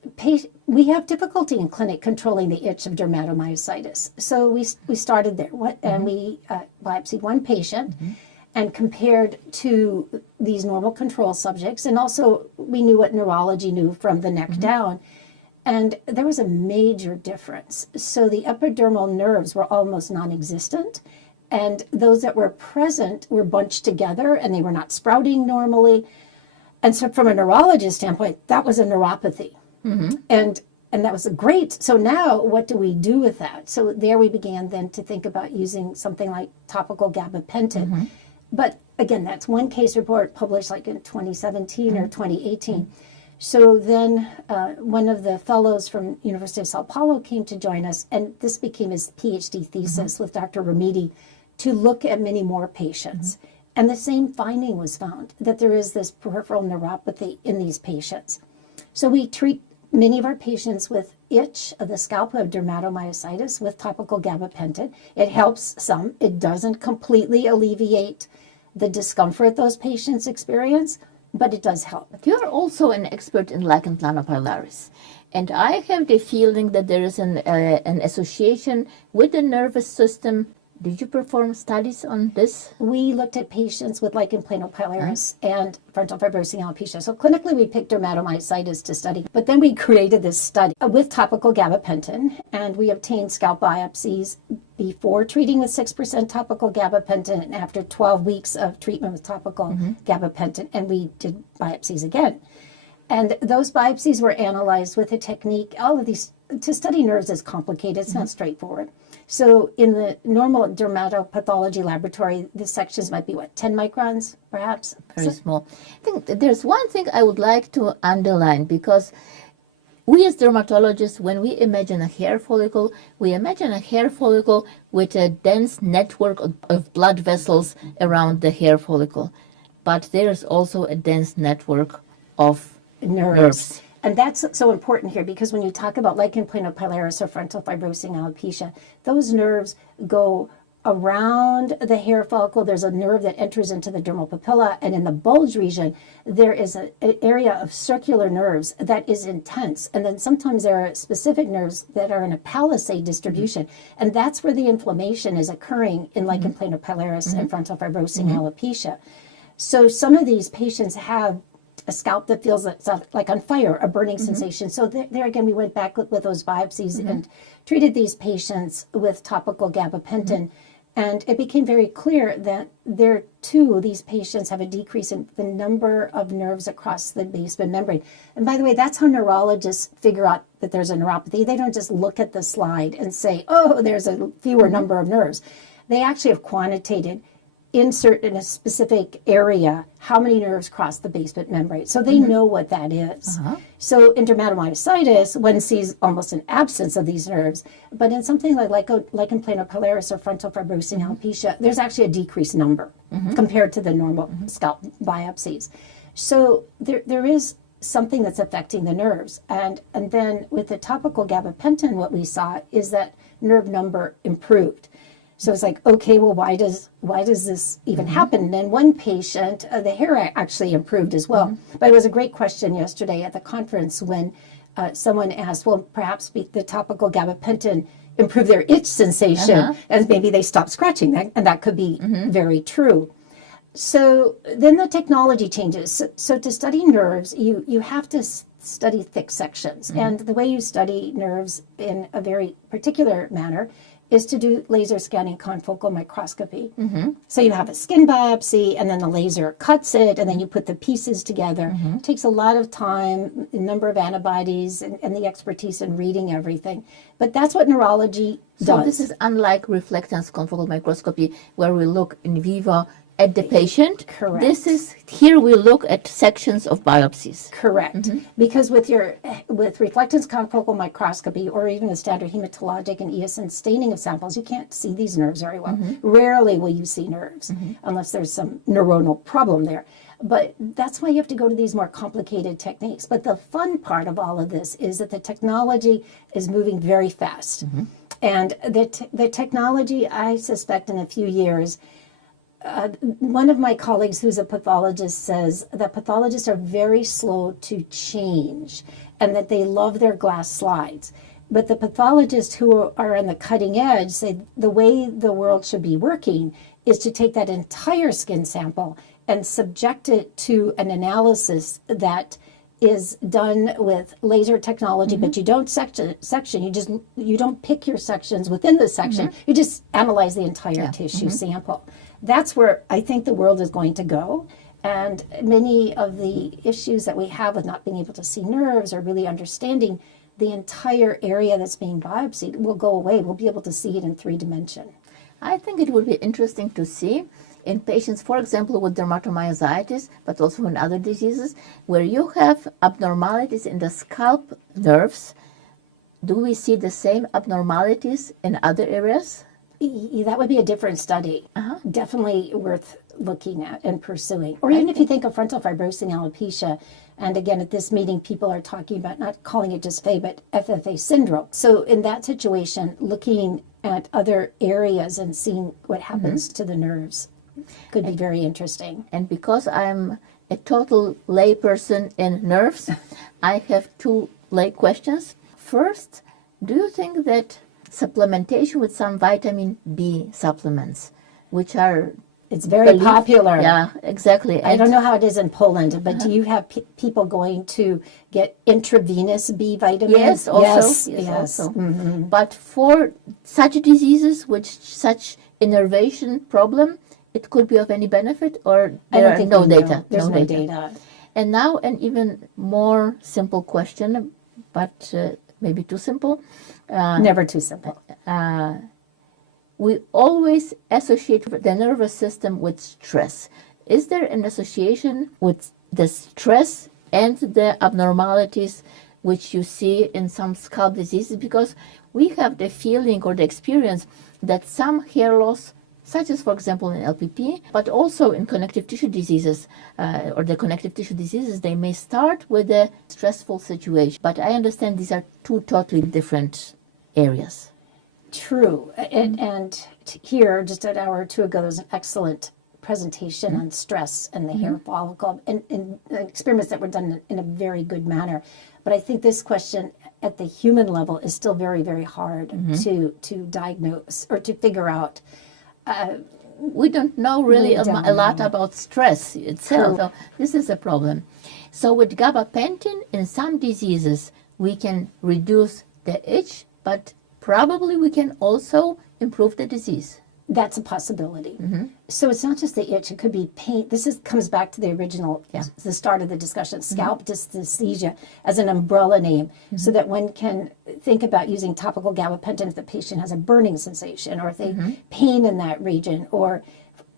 we have difficulty in clinic controlling the itch of dermatomyositis. So we started there, and we biopsied one patient and compared to these normal control subjects. And also we knew what neurology knew from the neck down. And there was a major difference. So the epidermal nerves were almost non-existent. And those that were present were bunched together and they were not sprouting normally. And so from a neurologist standpoint, that was a neuropathy. And that was great. So now what do we do with that? So there we began then to think about using something like topical gabapentin. But again, that's one case report published like in 2017 or 2018. So then one of the fellows from University of Sao Paulo came to join us, and this became his PhD thesis with Dr. Ramidi to look at many more patients. And the same finding was found, that there is this peripheral neuropathy in these patients. So we treat many of our patients with itch of the scalp who have dermatomyositis with topical gabapentin. It helps some. It doesn't completely alleviate the discomfort those patients experience, but it does help. You're also an expert in lichen planopilaris. And I have the feeling that there is an association with the nervous system. Did you perform studies on this? We looked at patients with lichen planopilaris and frontal fibrosing alopecia. So clinically, we picked dermatomyositis to study, but then we created this study with topical gabapentin, and we obtained scalp biopsies before treating with 6% topical gabapentin and after 12 weeks of treatment with topical gabapentin, and we did biopsies again. And those biopsies were analyzed with a technique. All of these, to study nerves is complicated. It's not straightforward. So in the normal dermatopathology laboratory, the sections might be, 10 microns, perhaps? Very small. I think there's one thing I would like to underline, because we as dermatologists, when we imagine a hair follicle, we imagine a hair follicle with a dense network of blood vessels around the hair follicle. But there is also a dense network of nerves. And that's so important here, because when you talk about lichen planopilaris or frontal fibrosing alopecia, those nerves go around the hair follicle. There's a nerve that enters into the dermal papilla, and in the bulge region, there is an area of circular nerves that is intense. And then sometimes there are specific nerves that are in a palisade distribution, and that's where the inflammation is occurring in lichen planopilaris and frontal fibrosing alopecia. So some of these patients have a scalp that feels like on fire, a burning sensation. So there again, we went back with those biopsies and treated these patients with topical gabapentin. And it became very clear that there too, these patients have a decrease in the number of nerves across the basement membrane. And by the way, that's how neurologists figure out that there's a neuropathy. They don't just look at the slide and say, oh, there's a fewer number of nerves. They actually have quantitated insert in a specific area how many nerves cross the basement membrane. So they know what that is. So in dermatomyositis, one sees almost an absence of these nerves. But in something like lichen planopilaris or frontal fibrosing alopecia, there's actually a decreased number compared to the normal scalp biopsies. So there is something that's affecting the nerves. And then with the topical gabapentin, what we saw is that nerve number improved. So it's like, okay, well, why does this even happen? And in one patient, the hair actually improved as well. But it was a great question yesterday at the conference when someone asked, well, perhaps the topical gabapentin improved their itch sensation, and maybe they stopped scratching, and that could be very true. So then the technology changes. So to study nerves, you have to study thick sections. And the way you study nerves in a very particular manner is to do laser scanning confocal microscopy. So you have a skin biopsy, and then the laser cuts it, and then you put the pieces together. It takes a lot of time, a number of antibodies, and the expertise in reading everything. But that's what neurology does. So this is unlike reflectance confocal microscopy, where we look in vivo at the patient. Correct. This is, here we look at sections of biopsies. Correct. Because with reflectance confocal microscopy, or even with standard hematologic and ESN staining of samples, you can't see these nerves very well. Rarely will you see nerves, unless there's some neuronal problem there. But that's why you have to go to these more complicated techniques. But the fun part of all of this is that the technology is moving very fast. And the technology, I suspect in a few years, one of my colleagues who's a pathologist says that pathologists are very slow to change and that they love their glass slides. But the pathologists who are on the cutting edge say the way the world should be working is to take that entire skin sample and subject it to an analysis that is done with laser technology, but you don't section. You don't pick your sections within the section. You just analyze the entire tissue sample. That's where I think the world is going to go. And many of the issues that we have with not being able to see nerves or really understanding the entire area that's being biopsied will go away. We'll be able to see it in 3 dimensions. I think it would be interesting to see in patients, for example, with dermatomyositis, but also in other diseases, where you have abnormalities in the scalp nerves. Do we see the same abnormalities in other areas? That would be a different study. Definitely worth looking at and pursuing. Or even if you think of frontal fibrosing alopecia, And again, at this meeting, people are talking about not calling it just FA, but FFA syndrome. So in that situation, looking at other areas and seeing what happens to the nerves could be very interesting. And because I'm a total layperson in nerves, I have two lay questions. First, do you think that supplementation with some vitamin B supplements, which are It's very popular. Yeah, exactly. I don't know how it is in Poland, but do you have people going to get intravenous B vitamins? Yes, also. Yes. Also. But for such diseases with such innervation problem, it could be of any benefit, or I there don't are think no we know. data. There's no data. And now an even more simple question, but maybe too simple. Never too simple. We always associate the nervous system with stress. Is there an association with the stress and the abnormalities which you see in some scalp diseases? Because we have the feeling or the experience that some hair loss, such as, for example, in LPP, but also in connective tissue diseases, or the connective tissue diseases, they may start with a stressful situation. But I understand these are two totally different areas. True. And here, just an hour or two ago, there was an excellent presentation on stress and the hair follicle, and experiments that were done in a very good manner. But I think this question at the human level is still very, very hard to diagnose or to figure out. We don't know really a lot about stress itself. So this is a problem. So with gabapentin, in some diseases, we can reduce the itch, but probably we can also improve the disease. That's a possibility. So it's not just the itch, it could be pain. Comes back to the original, the start of the discussion, scalp dysesthesia as an umbrella name, so that one can think about using topical gabapentin if the patient has a burning sensation, or if they pain in that region, or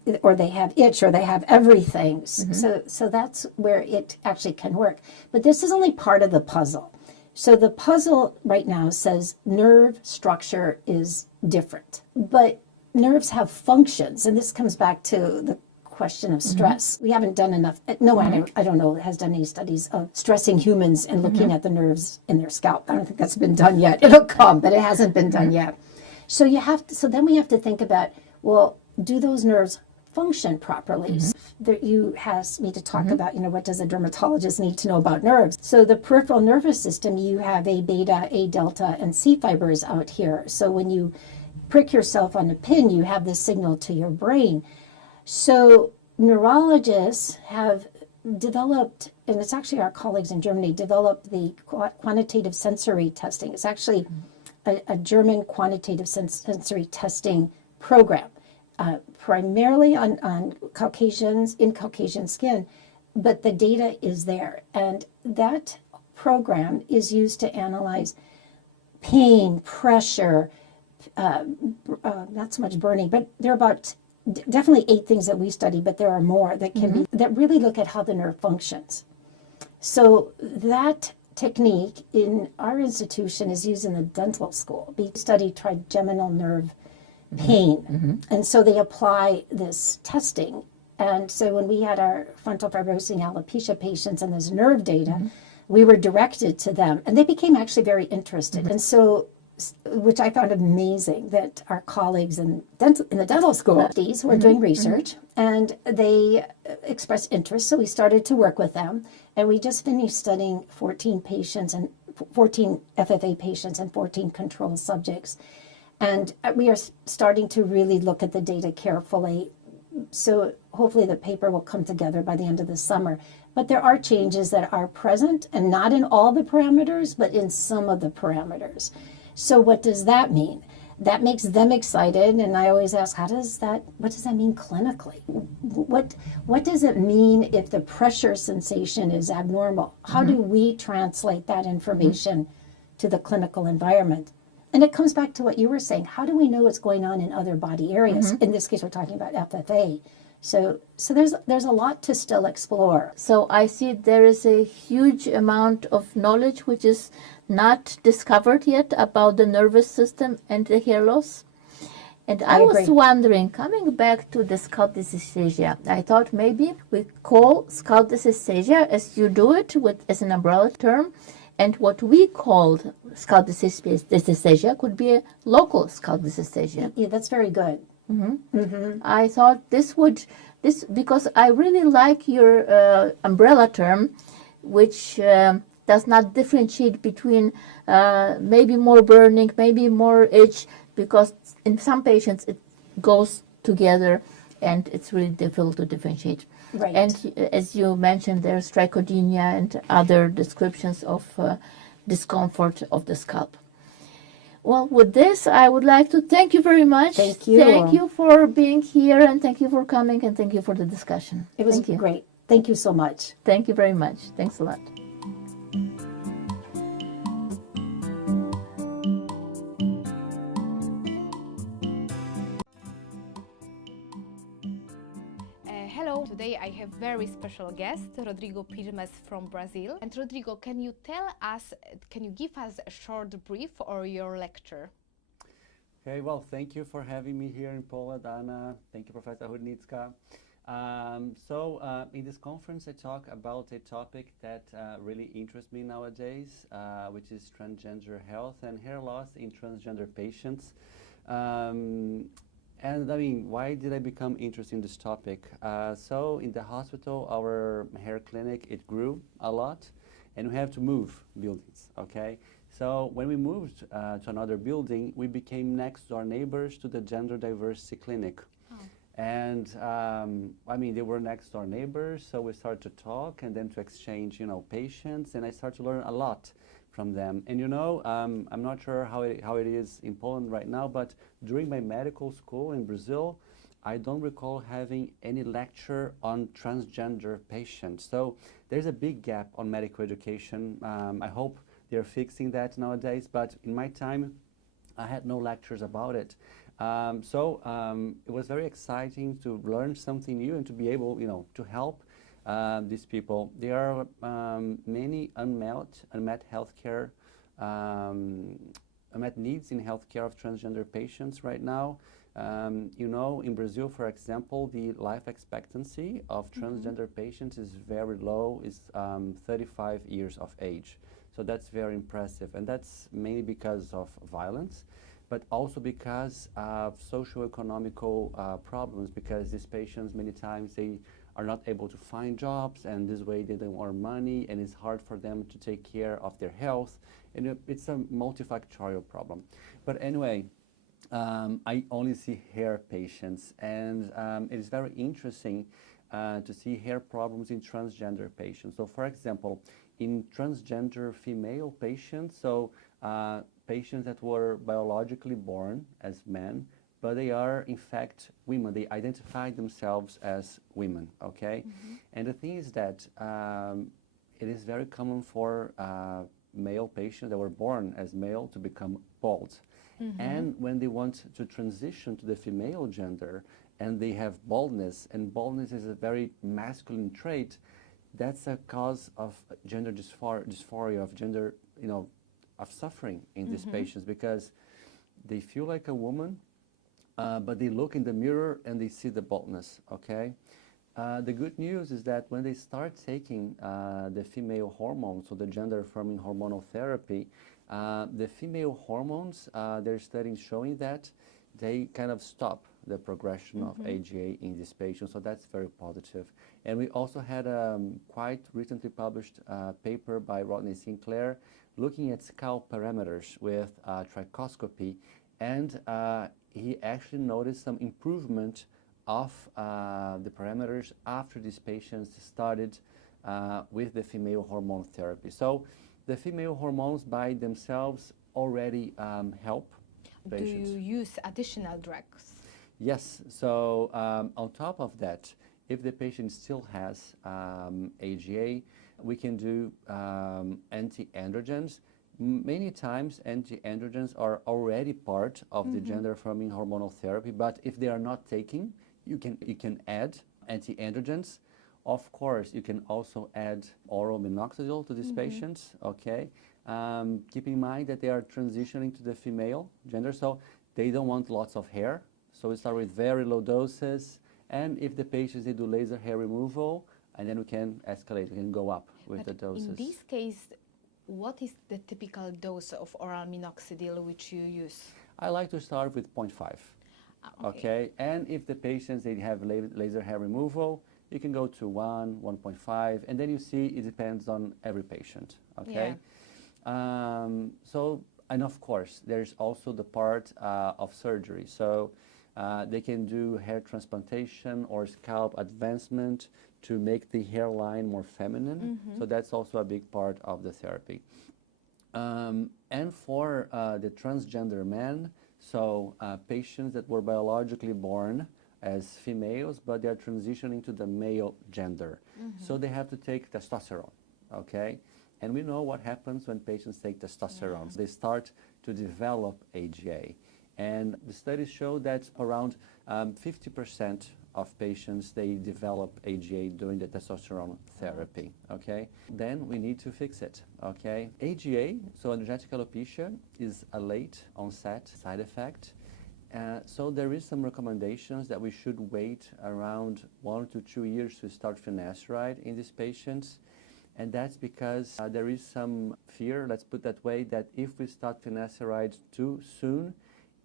they have itch, or they have everything. So that's where it actually can work. But this is only part of the puzzle. So the puzzle right now says nerve structure is different, but nerves have functions, and this comes back to the question of stress. We haven't done enough. No one, I don't know, has done any studies of stressing humans and looking at the nerves in their scalp. I don't think that's been done yet. It'll come, but it hasn't been done yet. So so then we have to think about, well, do those nerves function properly? You asked me to talk about, what does a dermatologist need to know about nerves? So the peripheral nervous system, you have A beta, A delta, and C fibers out here. So when you prick yourself on a pin, you have this signal to your brain. So neurologists have developed, and it's actually our colleagues in Germany, developed the quantitative sensory testing. It's actually a German quantitative sensory testing program. Primarily on Caucasians, in Caucasian skin, but the data is there. And that program is used to analyze pain, pressure, not so much burning, but there are about definitely 8 things that we study, but there are more that can be, that really look at how the nerve functions. So that technique in our institution is used in the dental school. We study trigeminal nerve pain. And so they apply this testing. And so when we had our frontal fibrosing alopecia patients and this nerve data, we were directed to them, and they became actually very interested. And so, which I found amazing, that our colleagues in the dental school were doing research, and they expressed interest. So we started to work with them, and we just finished studying 14 patients and 14 FFA patients and 14 control subjects. And we are starting to really look at the data carefully. So hopefully the paper will come together by the end of the summer. But there are changes that are present, and not in all the parameters, but in some of the parameters. So what does that mean? That makes them excited, and I always ask, what does that mean clinically? What does it mean if the pressure sensation is abnormal? How do we translate that information to the clinical environment? And it comes back to what you were saying. How do we know what's going on in other body areas? In this case, we're talking about FFA. So there's a lot to still explore. So I see there is a huge amount of knowledge which is not discovered yet about the nervous system and the hair loss. And I I was agree. wondering, coming back to the scalp dysesthesia, I thought maybe we call scalp dysesthesia as you do it with as an umbrella term, and what we called scalp dysesthesia could be a local scalp dysesthesia. Yeah, that's very good. I thought this because I really like your umbrella term, which does not differentiate between maybe more burning, maybe more itch, because in some patients it goes together and it's really difficult to differentiate. Right. And as you mentioned, there's trichodynia and other descriptions of discomfort of the scalp. Well, with this, I would like to thank you very much. Thank you. Thank you for being here, and thank you for coming, and thank you for the discussion. It was Thank you. great. Thank you so much. Thank you very much. Thanks a lot. Hello, today I have very special guest, Rodrigo Pirmez from Brazil. And Rodrigo, can you give us a short brief or your lecture? Okay, well, thank you for having me here in Poland, Anna. Thank you, Professor Rudnicka. In this conference, I talk about a topic that really interests me nowadays, which is transgender health and hair loss in transgender patients. And I mean, why did I become interested in this topic? So in the hospital, our hair clinic, it grew a lot, and we have to move buildings, okay? So when we moved to another building, we became next door neighbors to the gender diversity clinic. Oh. And I mean, they were next door neighbors, so we started to talk and then to exchange, patients, and I started to learn a lot from them. And I'm not sure how it is in Poland right now, but during my medical school in Brazil, I don't recall having any lecture on transgender patients. So there's a big gap on medical education. I hope they're fixing that nowadays, but in my time, I had no lectures about it. It was very exciting to learn something new and to be able, to help these people. There are many unmet healthcare, unmet needs in healthcare of transgender patients right now. In Brazil, for example, the life expectancy of transgender patients is very low, is 35 years of age. So that's very impressive, and that's mainly because of violence, but also because of socio-economical problems, because these patients, many times, they are not able to find jobs, and this way they don't earn money, and it's hard for them to take care of their health, and it's a multifactorial problem. But anyway, I only see hair patients, and it is very interesting to see hair problems in transgender patients. So for example, in transgender female patients, so patients that were biologically born as men, but they are in fact women. They identify themselves as women, okay? And the thing is that it is very common for male patients that were born as male to become bald. And when they want to transition to the female gender and they have baldness, and baldness is a very masculine trait, that's a cause of gender dysphoria, of gender, of suffering in these patients, because they feel like a woman, but they look in the mirror and they see the baldness, okay? The good news is that when they start taking the female hormones, so the gender-affirming hormonal therapy, the female hormones, there are studies showing that they kind of stop the progression of AGA in these patients, so that's very positive. And we also had a quite recently published paper by Rodney Sinclair looking at scalp parameters with trichoscopy, and he actually noticed some improvement of the parameters after these patients started with the female hormone therapy. So the female hormones by themselves already help patients. Do you use additional drugs? Yes, so on top of that, if the patient still has AGA, we can do anti-androgens. Many times anti-androgens are already part of the gender-affirming hormonal therapy, but if they are not taking, you can add anti-androgens. Of course, you can also add oral minoxidil to these patients, okay? Keep in mind that they are transitioning to the female gender, so they don't want lots of hair, So we start with very low doses, and if the patients, they do laser hair removal, and then we can escalate, we can go up with the doses. In this case, what is the typical dose of oral minoxidil which you use? I like to start with 0.5. Okay, and if the patients, they have laser hair removal, you can go to 1.5, and then you see it depends on every patient. Okay, and of course, there's also the part of surgery. So they can do hair transplantation or scalp advancement to make the hairline more feminine. So that's also a big part of the therapy. And for the transgender men, so patients that were biologically born as females, but they are transitioning to the male gender. So they have to take testosterone, okay? And we know what happens when patients take testosterone. They start to develop AGA. And the studies show that around 50% of patients, they develop AGA during the testosterone therapy, okay? Then we need to fix it, okay? AGA, so androgenetic alopecia, is a late onset side effect. So there is some recommendations that we should wait around 1 to 2 years to start finasteride in these patients. And that's because there is some fear, let's put that way, that if we start finasteride too soon,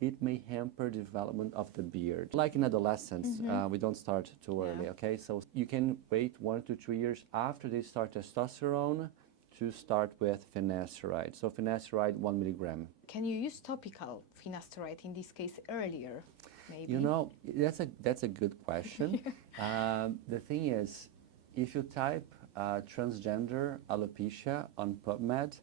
it may hamper development of the beard. Like in adolescence, we don't start too early, okay? So you can wait 1 to 2 years after they start testosterone to start with finasteride. So finasteride 1 milligram. Can you use topical finasteride in this case earlier, maybe? You know, that's a good question. The thing is, if you type transgender alopecia on PubMed,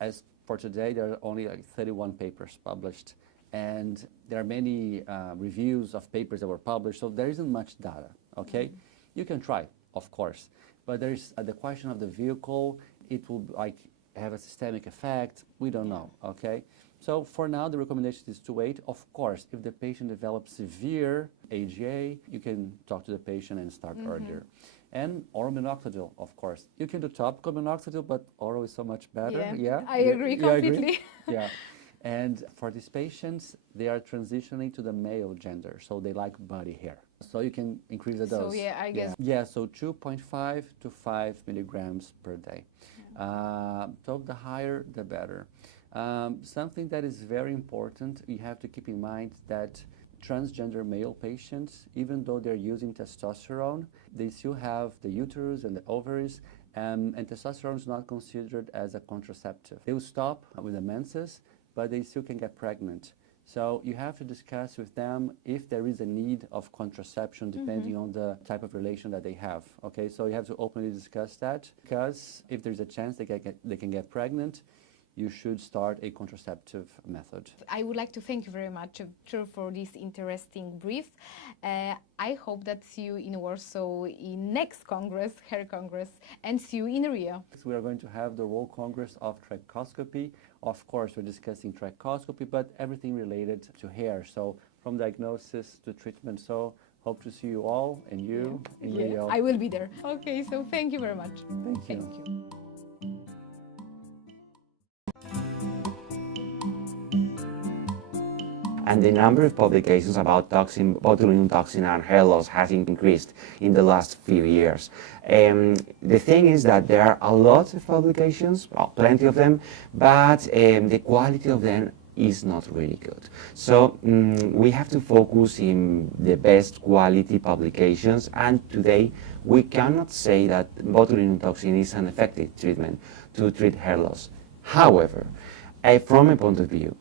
as for today, there are only like 31 papers published, and there are many reviews of papers that were published, so there isn't much data, okay? You can try, of course, but there's the question of the vehicle. It will like have a systemic effect. We don't know, okay? So for now, the recommendation is to wait. Of course, if the patient develops severe AGA, you can talk to the patient and start earlier. And oral minoxidil, of course. You can do topical minoxidil, but oral is so much better. I agree completely. Yeah. And for these patients, they are transitioning to the male gender, so they like body hair. So you can increase the dose. So yeah, I guess. Yeah, so 2.5 to 5 milligrams per day. So the higher, the better. Something that is very important, you have to keep in mind that transgender male patients, even though they're using testosterone, they still have the uterus and the ovaries, and testosterone is not considered as a contraceptive. They will stop with the menses, but they still can get pregnant. So you have to discuss with them if there is a need of contraception depending on the type of relation that they have. Okay, so you have to openly discuss that, because if there's a chance they can get pregnant, you should start a contraceptive method. I would like to thank you very much for this interesting brief. I hope that see you in Warsaw in next Congress, Hair Congress, and see you in Rio. We are going to have the World Congress of Trichoscopy. Of course, we're discussing trichoscopy, but everything related to hair. So from diagnosis to treatment. So hope to see you all and you in Rio. I will be there. Okay, so thank you very much. Thank you. Thank you. And the number of publications about toxin, botulinum toxin and hair loss has increased in the last few years. The thing is that there are a lot of publications, well, plenty of them, but the quality of them is not really good. So we have to focus in the best quality publications, and today we cannot say that botulinum toxin is an effective treatment to treat hair loss. However, from a point of view,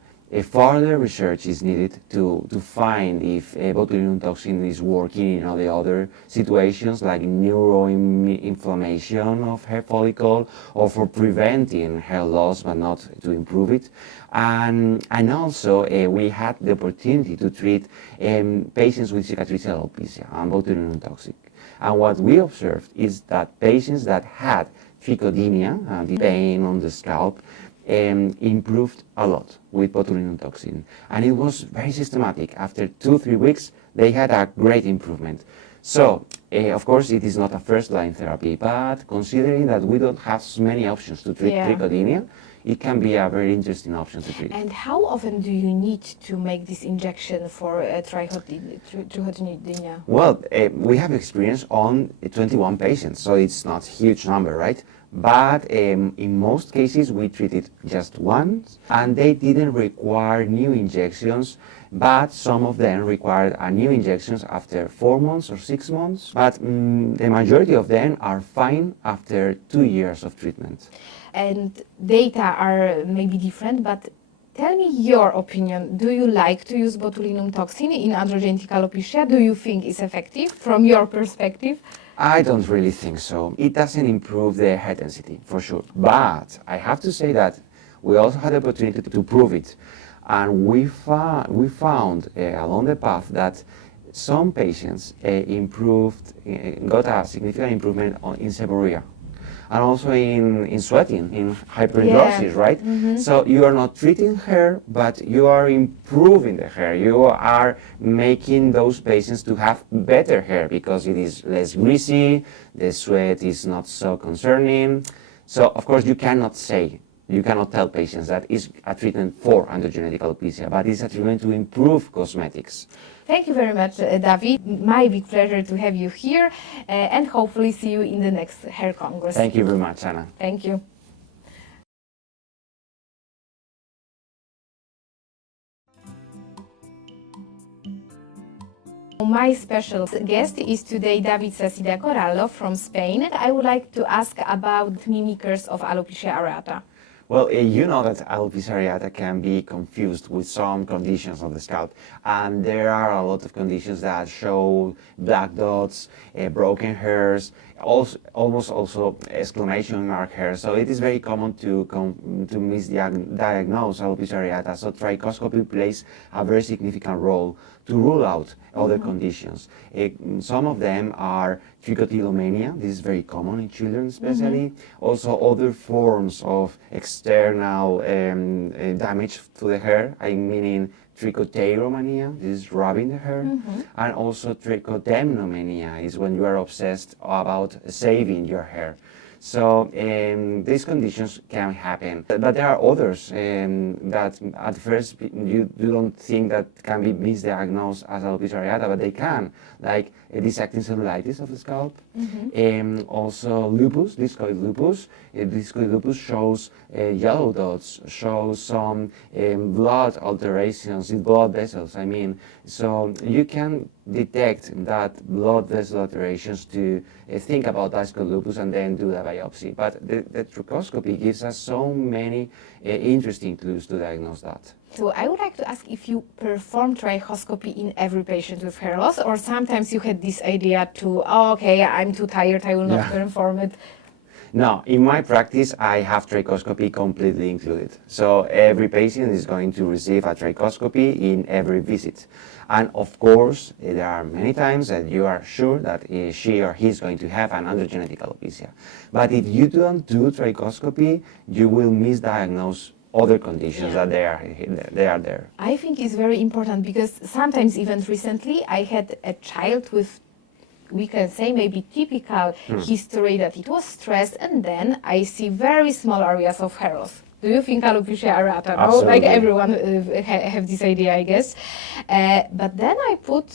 further research is needed to find if botulinum toxin is working in all the other situations like neuroinflammation of hair follicle, or for preventing hair loss but not to improve it. And also we had the opportunity to treat patients with cicatricial alopecia and botulinum toxic. And what we observed is that patients that had phycodynia, the pain on the scalp, improved a lot with botulinum toxin, and it was very systematic. After 2-3 weeks, they had a great improvement. So, of course, it is not a first-line therapy, but considering that we don't have so many options to treat phycodynia, it can be a very interesting option to treat. And how often do you need to make this injection for trichotillomania? Well, we have experience on 21 patients, so it's not a huge number, right? But in most cases, we treated just once, and they didn't require new injections, but some of them required new injections after 4 months or 6 months. But the majority of them are fine after 2 years of treatment. And data are maybe different, but tell me your opinion. Do you like to use botulinum toxin in androgenetic alopecia? Do you think it's effective from your perspective? I don't really think so. It doesn't improve the hair density, for sure. But I have to say that we also had the opportunity to prove it. And we found along the path that some patients got a significant improvement in seborrhea. And also in sweating, in hyperhidrosis, right? So you are not treating hair, but you are improving the hair. You are making those patients to have better hair because it is less greasy, the sweat is not so concerning. So of course you cannot tell patients that it's a treatment for androgenetic alopecia, but it's a treatment to improve cosmetics. Thank you very much, David. My big pleasure to have you here and hopefully see you in the next Hair Congress. Thank you very much, Anna. Thank you. My special guest is today David Saceda from Spain. I would like to ask about mimickers of alopecia areata. Well, you know that alopecia areata can be confused with some conditions of the scalp, and there are a lot of conditions that show black dots, broken hairs, almost also exclamation mark hair. So it is very common to misdiagnose alopecia areata. So trichoscopy plays a very significant role to rule out other conditions. Some of them are trichotillomania. This is very common in children especially. Also other forms of external damage to the hair, I mean trichotillomania, this is rubbing the hair, and also trichotemnomania is when you are obsessed about saving your hair. So these conditions can happen, but there are others that at first you don't think that can be misdiagnosed as alopecia areata, but they can, like dissecting cellulitis of the scalp, also lupus, discoid lupus. Discoid lupus shows yellow dots, shows some blood alterations in blood vessels, I mean. So you can detect that blood vessel alterations to think about discoid lupus and then do the biopsy. But the trichoscopy gives us so many interesting clues to diagnose that. So I would like to ask if you perform trichoscopy in every patient with hair loss, or sometimes you had this idea to, oh, okay, I'm too tired, I will not perform it. No, in my practice, I have trichoscopy completely included. So every patient is going to receive a trichoscopy in every visit. And of course, there are many times that you are sure that she or he is going to have an androgenetic alopecia. But if you don't do trichoscopy, you will misdiagnose other conditions that they are there. I think it's very important because sometimes, even recently, I had a child with, we can say, maybe typical history that it was stress, and then I see very small areas of hair loss. Do you think alopecia areata? No? Like everyone have this idea, I guess. But then I put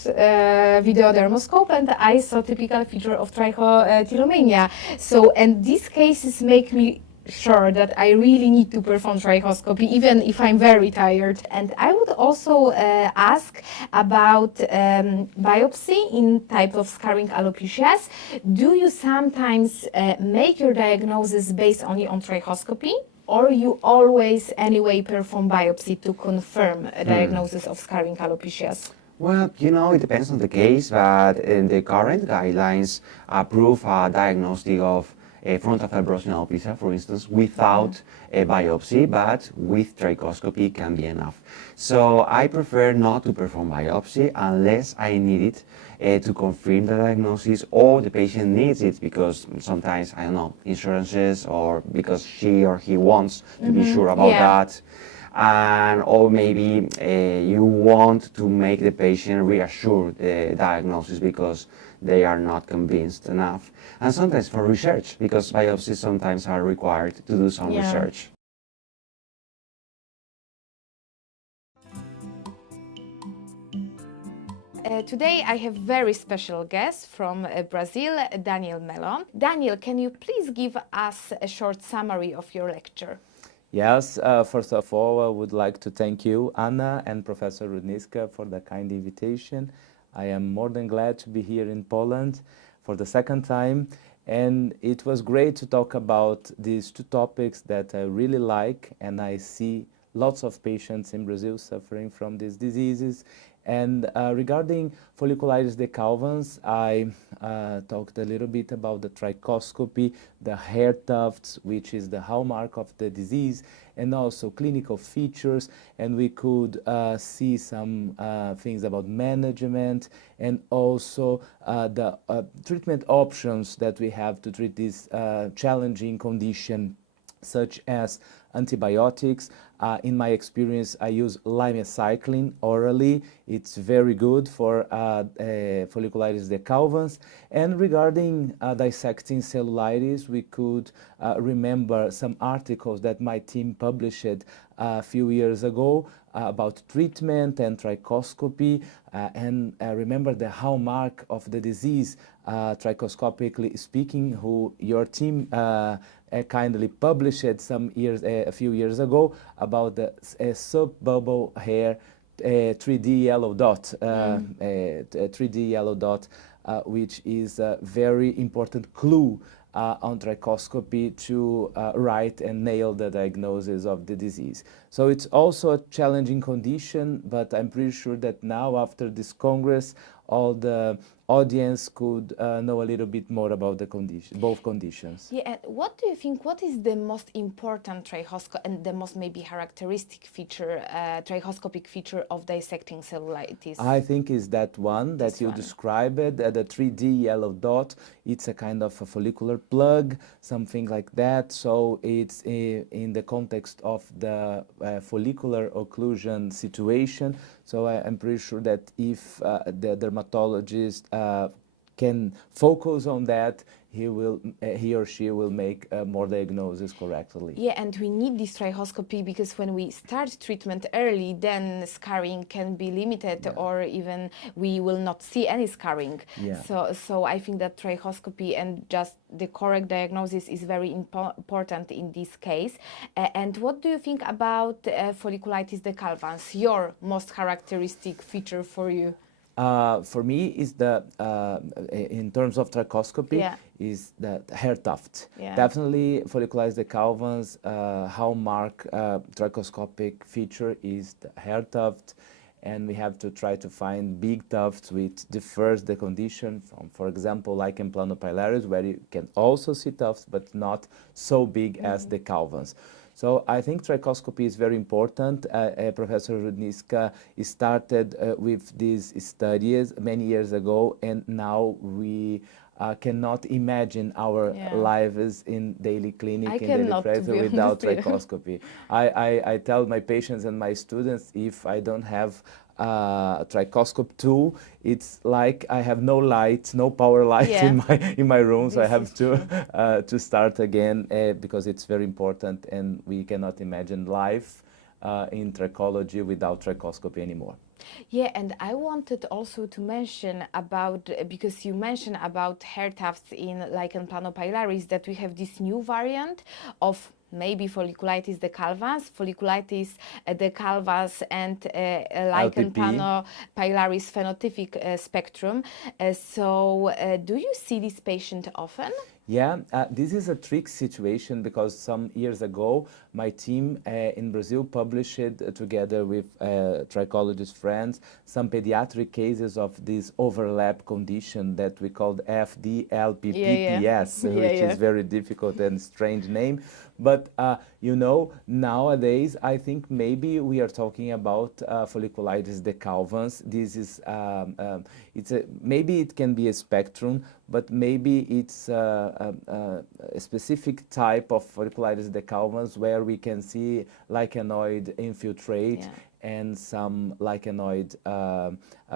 video dermoscope and I saw typical feature of trichotillomania. So, and these cases make me sure that I really need to perform trichoscopy, even if I'm very tired. And I would also ask about biopsy in type of scarring alopecias. Do you sometimes make your diagnosis based only on trichoscopy, or you always anyway perform biopsy to confirm a diagnosis of scarring alopecias? Well, you know, it depends on the case, but in the current guidelines approve a diagnostic of frontal fibrosing alopecia, for instance, without a biopsy, but with trichoscopy can be enough. So I prefer not to perform biopsy unless I need it to confirm the diagnosis, or the patient needs it because sometimes, I don't know, insurances, or because she or he wants to be sure about that. And or maybe you want to make the patient reassure the diagnosis because they are not convinced enough. And sometimes for research, because biopsies sometimes are required to do some research. Today I have very special guest from Brazil, Daniel Melo. Daniel, can you please give us a short summary of your lecture? Yes, first of all, I would like to thank you, Anna and Professor Rudnicka, for the kind invitation. I am more than glad to be here in Poland for the second time, and it was great to talk about these two topics that I really like, and I see lots of patients in Brazil suffering from these diseases. And regarding folliculitis decalvans, I talked a little bit about the trichoscopy, the hair tufts, which is the hallmark of the disease, and also clinical features. And we could see some things about management and also the treatment options that we have to treat this challenging condition, such as antibiotics. In my experience, I use limecycline orally. It's very good for folliculitis decalvans. And regarding dissecting cellulitis, we could remember some articles that my team published a few years ago about treatment and trichoscopy, and remember the hallmark of the disease, trichoscopically speaking, who your team kindly published a few years ago about the subbubble hair 3D yellow dot, 3D yellow dot, which is a very important clue on trichoscopy to write and nail the diagnosis of the disease. So it's also a challenging condition, but I'm pretty sure that now after this Congress, all the audience could know a little bit more about the condition, both conditions. Yeah, and what do you think, what is the most important trichoscopy and the most maybe characteristic feature, trichoscopic feature of dissecting cellulitis? I think is that one that you described, the 3D yellow dot. It's a kind of a follicular plug, something like that. So it's in the context of the follicular occlusion situation. So I'm pretty sure that if the dermatologist can focus on that, he or she will make more diagnosis correctly. Yeah, and we need this trichoscopy because when we start treatment early, then scarring can be limited, or even we will not see any scarring. Yeah. So I think that trichoscopy and just the correct diagnosis is very important in this case. And what do you think about folliculitis decalvans, your most characteristic feature for you? For me, is the in terms of trichoscopy, is the hair tuft. Definitely, folliculitis decalvans hallmark trichoscopic feature is the hair tuft, and we have to try to find big tufts which differs the condition from, for example, lichen planopilaris, where you can also see tufts, but not so big as decalvans. So I think trichoscopy is very important. Professor Rudnicka started with these studies many years ago, and now we cannot imagine our lives in daily clinic, in daily practice without trichoscopy. I tell my patients and my students, if I don't have a trichoscope tool, it's like I have no light, no power light in my room, so I have to start again because it's very important, and we cannot imagine life in trichology without trichoscopy anymore. Yeah, and I wanted also to mention about, because you mentioned about hair tufts in lichen planopilaris, that we have this new variant of maybe folliculitis decalvans, and lichen planopilaris phenotypic spectrum. So do you see this patient often? Yeah, this is a tricky situation because some years ago, my team in Brazil published together with trichologist friends some pediatric cases of this overlap condition that we called FDLPPPS, which is very difficult and strange name. But, you know, nowadays, I think maybe we are talking about folliculitis decalvans. This is, maybe it can be a spectrum, but maybe it's a specific type of folliculitis decalvans where we can see lichenoid infiltrate and some lichenoid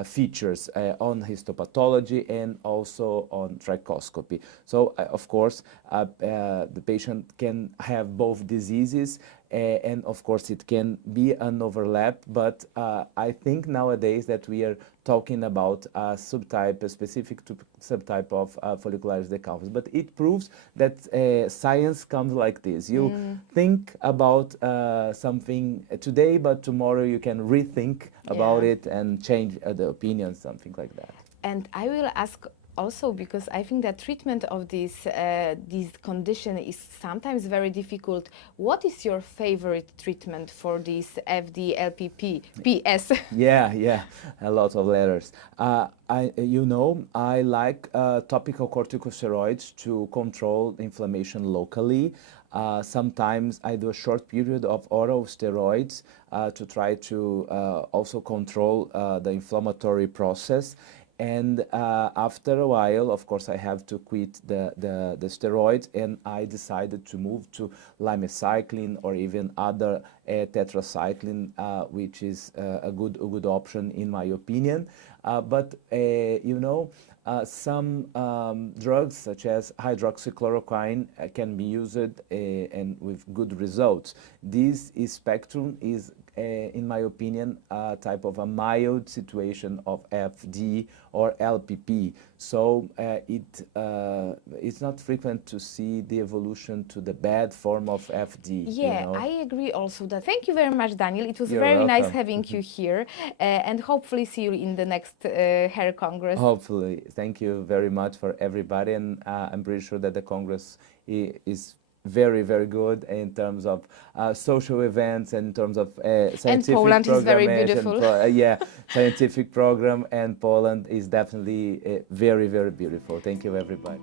features on histopathology and also on trichoscopy. So, of course, the patient can have both diseases, And of course it can be an overlap, but I think nowadays that we are talking about a subtype, a specific subtype of folliculitis decalvans. But it proves that science comes like this. You think about something today, but tomorrow you can rethink about it and change the opinion, something like that. And I will ask also, because I think that treatment of this condition is sometimes very difficult. What is your favorite treatment for this FD-LPP, PS? Yeah, a lot of letters. I like topical corticosteroids to control inflammation locally. Sometimes I do a short period of oral steroids to try to also control the inflammatory process. And after a while, of course, I have to quit the steroids, and I decided to move to limecycline or even other tetracycline, which is a good option in my opinion. But some drugs such as hydroxychloroquine can be used and with good results. This spectrum is, in my opinion, a type of a mild situation of FD or LPP. So it's not frequent to see the evolution to the bad form of FD. Yeah, I agree also that. Thank you very much, Daniel. It was You're very nice welcome. having you here, and hopefully see you in the next hair congress. Hopefully. Thank you very much for everybody, and I'm pretty sure that the Congress is very, very good in terms of social events and in terms of scientific and Poland is very beautiful. Scientific program, and Poland is definitely very, very beautiful. Thank you, everybody.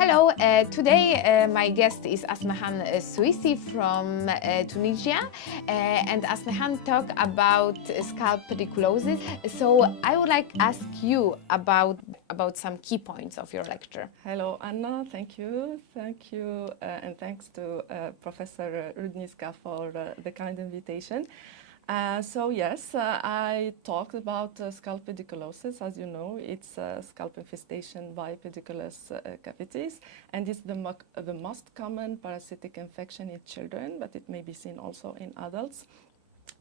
Hello, today my guest is Asmahane Souissi from Tunisia, and Asmahane talk about scalp pediculosis. So I would like to ask you about some key points of your lecture. Hello, Anna. Thank you, and thanks to Professor Rudnicka for the kind invitation. I talked about scalp pediculosis. As you know, it's scalp infestation by pediculous cavities, and it's the most common parasitic infection in children, but it may be seen also in adults.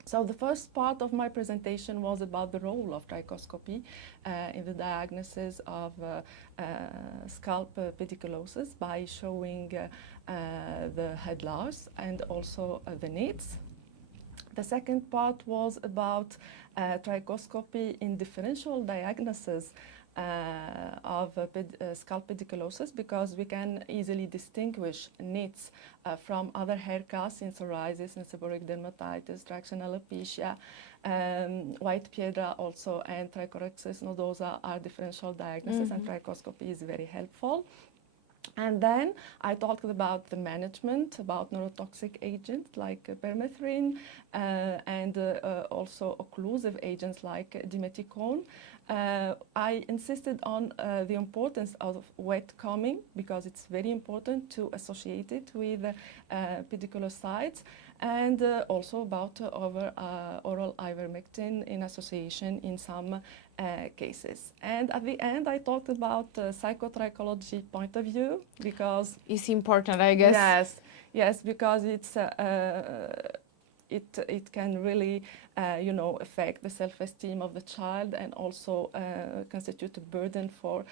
So the first part of my presentation was about the role of trichoscopy in the diagnosis of scalp pediculosis by showing the head loss and also the needs. The second part was about trichoscopy in differential diagnosis of scalp pediculosis, because we can easily distinguish needs from other hair casts in psoriasis, in seborrheic dermatitis, traction alopecia, white piedra also, and trichorexis nodosa are differential diagnoses, and trichoscopy is very helpful. And then I talked about the management, about neurotoxic agents like permethrin and also occlusive agents like dimethicone. I insisted on the importance of wet combing, because it's very important to associate it with pediculocytes, and also about oral ivermectin in association in some cases. And at the end, I talked about psychotrichology point of view, because it's important, I guess. Yes, because it's it can really affect the self-esteem of the child, and also constitute a burden for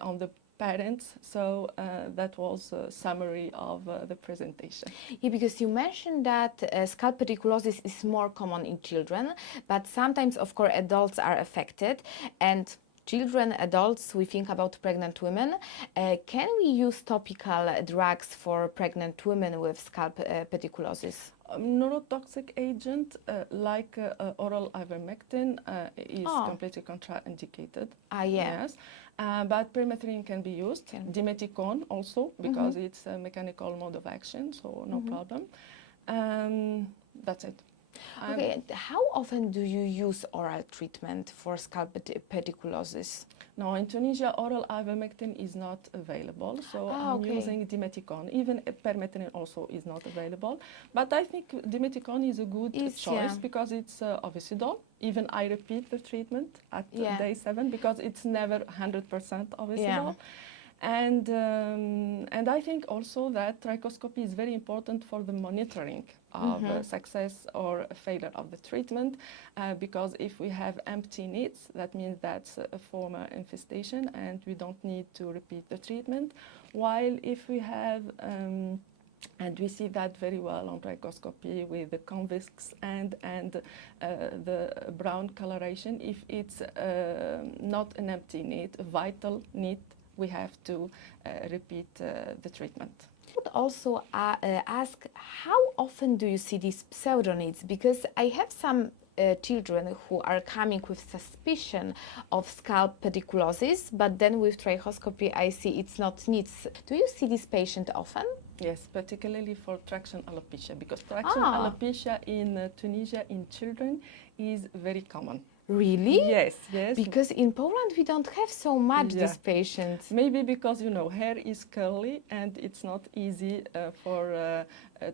on the parents. So that was a summary of the presentation. Yeah, because you mentioned that scalp pediculosis is more common in children, but sometimes, of course, adults are affected. And children, adults, we think about pregnant women. Can we use topical drugs for pregnant women with scalp pediculosis? Neurotoxic agent like oral ivermectin is completely contraindicated. Yes. But permethrin can be used. Dimethicone also, because it's a mechanical mode of action, so no problem. That's it. Okay, and how often do you use oral treatment for scalp pediculosis? No, in Tunisia, oral ivermectin is not available, so I'm okay. using dimeticon. Even permethrin also is not available. But I think dimeticon is a good choice because it's ovicidol. Even I repeat the treatment at day 7 because it's never 100% ovicidol. And I think also that trichoscopy is very important for the monitoring of success or failure of the treatment because if we have empty needs, that means that's a former infestation and we don't need to repeat the treatment. While if we have and we see that very well on trichoscopy with the convex and the brown coloration. If it's not an empty need, a vital need, we have to repeat the treatment. I would also ask, how often do you see these pseudoneeds? Because I have some children who are coming with suspicion of scalp pediculosis, but then with trichoscopy I see it's not needs. Do you see this patient often? Yes, particularly for traction alopecia, because traction alopecia in Tunisia in children is very common. Really? Yes, yes. Because in Poland we don't have so much these patients. Maybe because, you know, hair is curly and it's not easy for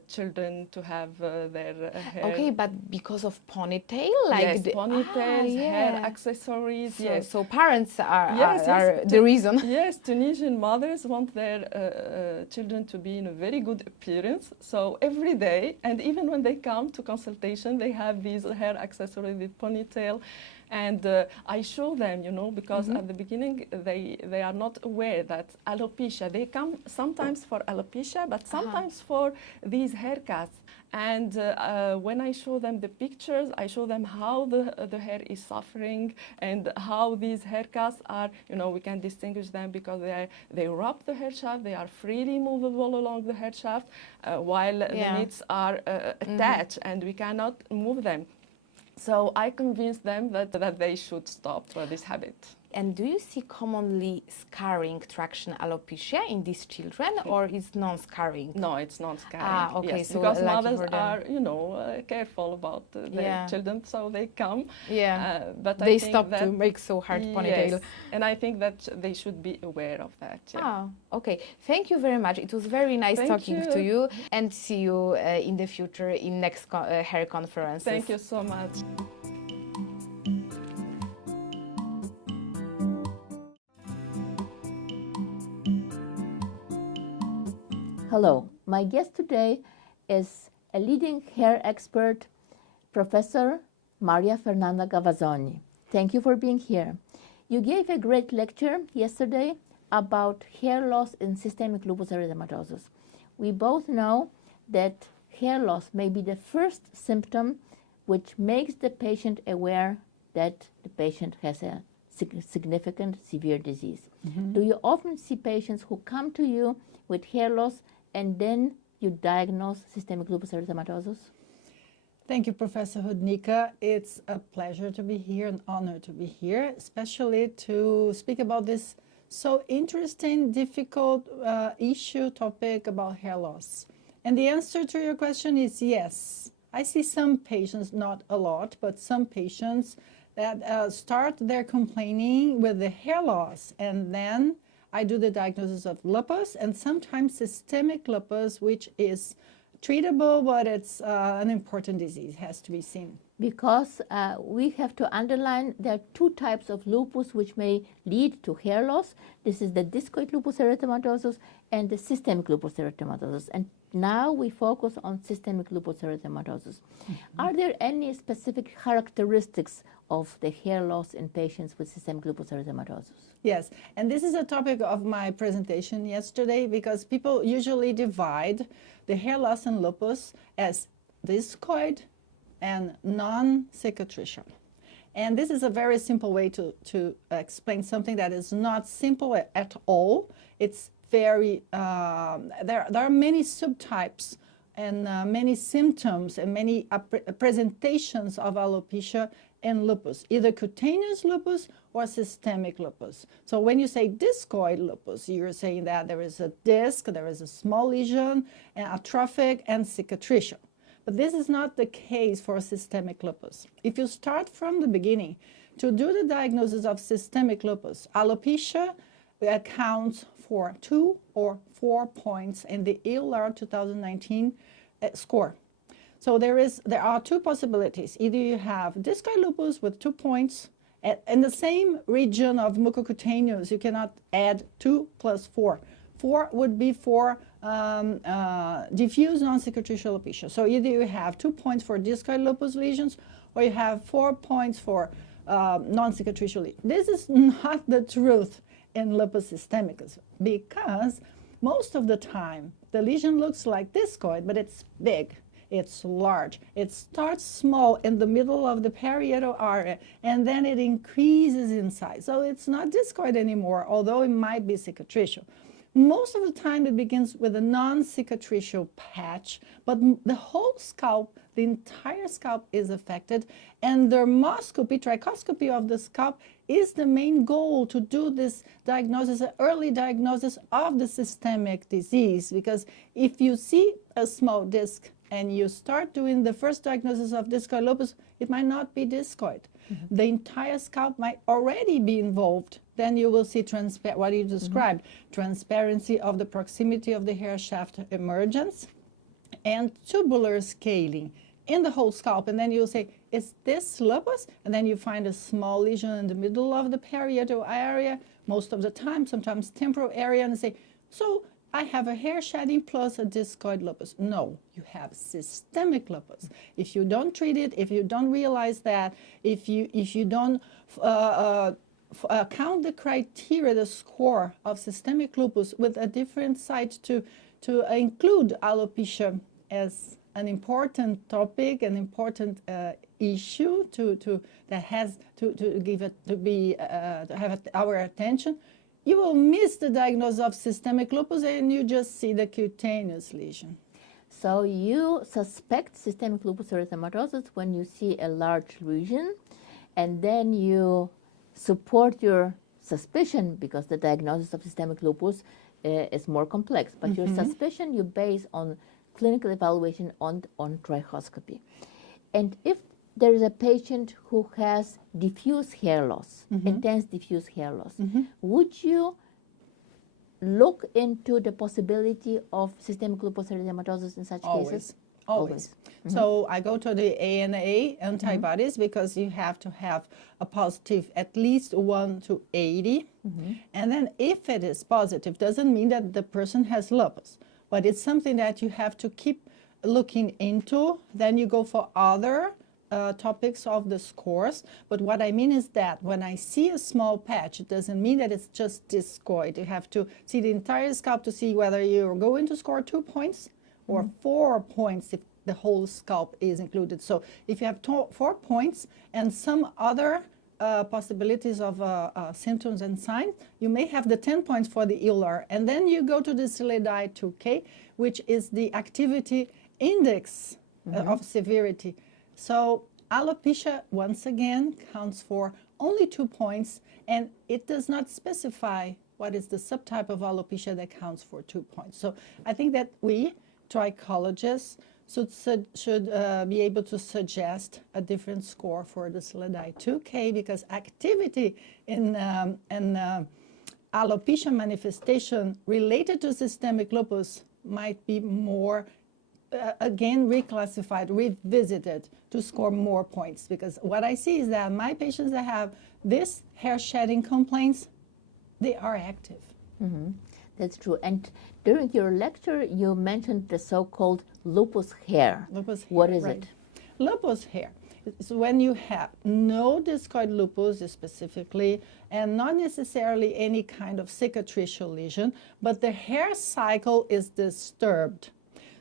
children to have their hair. Okay, but because of ponytail? Like yes, ponytails, hair accessories, So parents are the reason. Yes, Tunisian mothers want their children to be in a very good appearance. So every day, and even when they come to consultation, they have these hair accessories with ponytail. And I show them, you know, because at the beginning they are not aware that alopecia, they come sometimes for alopecia, but sometimes for these haircuts. And when I show them the pictures, I show them how the hair is suffering and how these haircuts are, you know, we can distinguish them because they wrap the hair shaft, they are freely movable along the hair shaft, while the knits are attached and we cannot move them. So I convinced them that they should stop this habit. And do you see commonly scarring traction alopecia in these children, or is non-scarring? No, it's non-scarring. Okay, yes, so because lucky mothers for them. are, you know, careful about their children, so they come. But they I think stop that, to make so hard ponytail. Yes, and I think that they should be aware of that. Okay. Thank you very much. It was very nice talking to you, and see you in the future in next hair conferences. Thank you so much. Hello, my guest today is a leading hair expert, Professor Maria Fernanda Gavazzoni. Thank you for being here. You gave a great lecture yesterday about hair loss in systemic lupus erythematosus. We both know that hair loss may be the first symptom which makes the patient aware that the patient has a significant severe disease. Do you often see patients who come to you with hair loss and then you diagnose systemic lupus erythematosus? Thank you, Professor Rudnicka. It's a pleasure to be here, an honor to be here, especially to speak about this so interesting, difficult topic about hair loss. And the answer to your question is yes. I see some patients, not a lot, but some patients that start their complaining with the hair loss, and then I do the diagnosis of lupus and sometimes systemic lupus, which is treatable, but it's an important disease, has to be seen. Because we have to underline there are two types of lupus which may lead to hair loss. This is the discoid lupus erythematosus and the systemic lupus erythematosus. And now we focus on systemic lupus erythematosus. Are there any specific characteristics of the hair loss in patients with systemic lupus erythematosus? Yes, and this is a topic of my presentation yesterday because people usually divide the hair loss in lupus as discoid and non-cicatricial. And this is a very simple way to explain something that is not simple at all. It's very, there are many subtypes and many symptoms and many presentations of alopecia and lupus, either cutaneous lupus or systemic lupus. So when you say discoid lupus, you're saying that there is a disc, there is a small lesion, and atrophic and cicatricial. But this is not the case for systemic lupus. If you start from the beginning to do the diagnosis of systemic lupus, alopecia accounts for 2 or 4 points in the EULAR 2019 score. So there are two possibilities. Either you have discoid lupus with 2 points, in the same region of mucocutaneous, you cannot add 2 plus 4. 4 would be for diffuse non-cicatricial alopecia. So either you have 2 points for discoid lupus lesions, or you have 4 points for non-cicatricial lesions. This is not the truth in lupus systemicus, because most of the time the lesion looks like discoid, but it's big. It's large. It starts small in the middle of the parietal area, and then it increases in size. So it's not discoid anymore, although it might be cicatricial. Most of the time it begins with a non-cicatricial patch, but the whole scalp, the entire scalp is affected, and dermoscopy, trichoscopy of the scalp is the main goal to do this diagnosis, early diagnosis of the systemic disease, because if you see a small disc and you start doing the first diagnosis of discoid lupus, it might not be discoid. Mm-hmm. The entire scalp might already be involved. Then you will see what you described, transparency of the proximity of the hair shaft emergence and tubular scaling in the whole scalp. And then you'll say, is this lupus? And then you find a small lesion in the middle of the parietal area, most of the time, sometimes temporal area, and say, so I have a hair shedding plus a discoid lupus. No, you have systemic lupus. If you don't treat it, if you don't realize that, if you don't count the criteria, the score of systemic lupus with a different site to include alopecia as an important topic, an important issue to have our attention, you will miss the diagnosis of systemic lupus and you just see the cutaneous lesion. So you suspect systemic lupus erythematosus when you see a large lesion, and then you support your suspicion, because the diagnosis of systemic lupus is more complex, but your suspicion you base on clinical evaluation on trichoscopy. And if there is a patient who has diffuse hair loss, intense diffuse hair loss, would you look into the possibility of systemic lupus erythematosus in such cases? Always. So I go to the ANA antibodies because you have to have a positive at least 1 to 80. And then if it is positive, doesn't mean that the person has lupus, but it's something that you have to keep looking into. Then you go for other topics of the scores. But what I mean is that when I see a small patch, it doesn't mean that it's just discoid. You have to see the entire scalp to see whether you're going to score 2 points or 4 points if the whole scalp is included. So if you have 4 points and some other possibilities of symptoms and signs, you may have the 10 points for the EULAR. And then you go to the SLEDAI 2K, which is the activity index of severity. So alopecia, once again, counts for only 2 points, and it does not specify what is the subtype of alopecia that counts for 2 points. So I think that we, trichologists, should be able to suggest a different score for the SLEDAI 2K, because activity in alopecia manifestation related to systemic lupus might be more again reclassified, revisited to score more points, because what I see is that my patients that have this hair shedding complaints, they are active. That's true. And during your lecture, you mentioned the so-called lupus hair. Lupus hair. What is it? Lupus hair is when you have no discoid lupus specifically, and not necessarily any kind of cicatricial lesion, but the hair cycle is disturbed.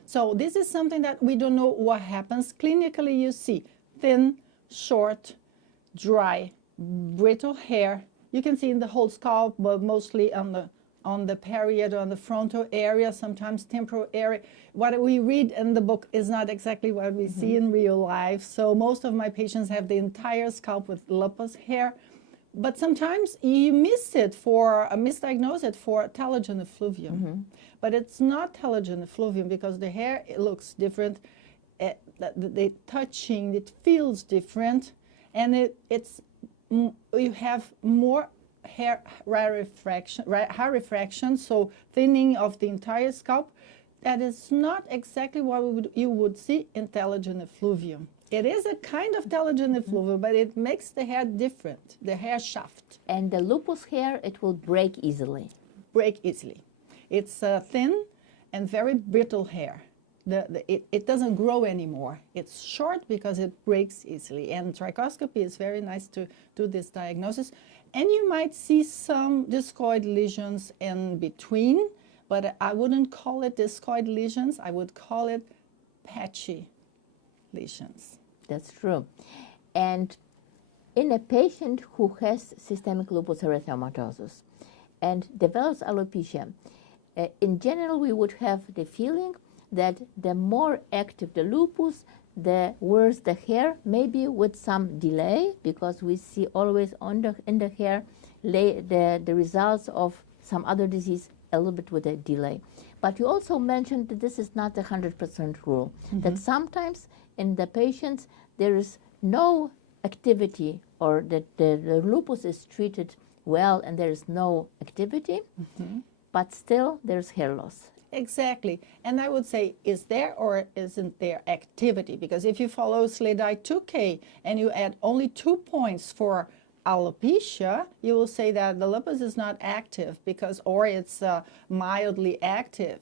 So this is something that we don't know what happens. Clinically, you see thin, short, dry, brittle hair. You can see in the whole scalp, but mostly on the parietal, on the frontal area, sometimes temporal area. What we read in the book is not exactly what we see in real life. So most of my patients have the entire scalp with lupus hair. But sometimes you misdiagnose it for telogen effluvium. But it's not telogen effluvium because the hair looks different. the touching, it feels different, and you have more hair refraction, so thinning of the entire scalp. That is not exactly what you would see in telogen effluvium. It is a kind of telogen effluvium, but it makes the hair different, the hair shaft. And the lupus hair, it will break easily. Break easily. It's thin and very brittle hair. It doesn't grow anymore. It's short because it breaks easily. And trichoscopy is very nice to do this diagnosis. And you might see some discoid lesions in between, but I wouldn't call it discoid lesions. I would call it patchy lesions. That's true. And in a patient who has systemic lupus erythematosus and develops alopecia, in general, we would have the feeling that the more active the lupus, the worse the hair, maybe with some delay, because we see always in the hair the results of some other disease a little bit with a delay. But you also mentioned that this is not a 100% rule, that sometimes in the patients there is no activity, or that the lupus is treated well and there is no activity, but still there's hair loss. Exactly. And I would say, is there or isn't there activity? Because if you follow SLEDAI 2K and you add only 2 points for alopecia, you will say that the lupus is not active or it's mildly active.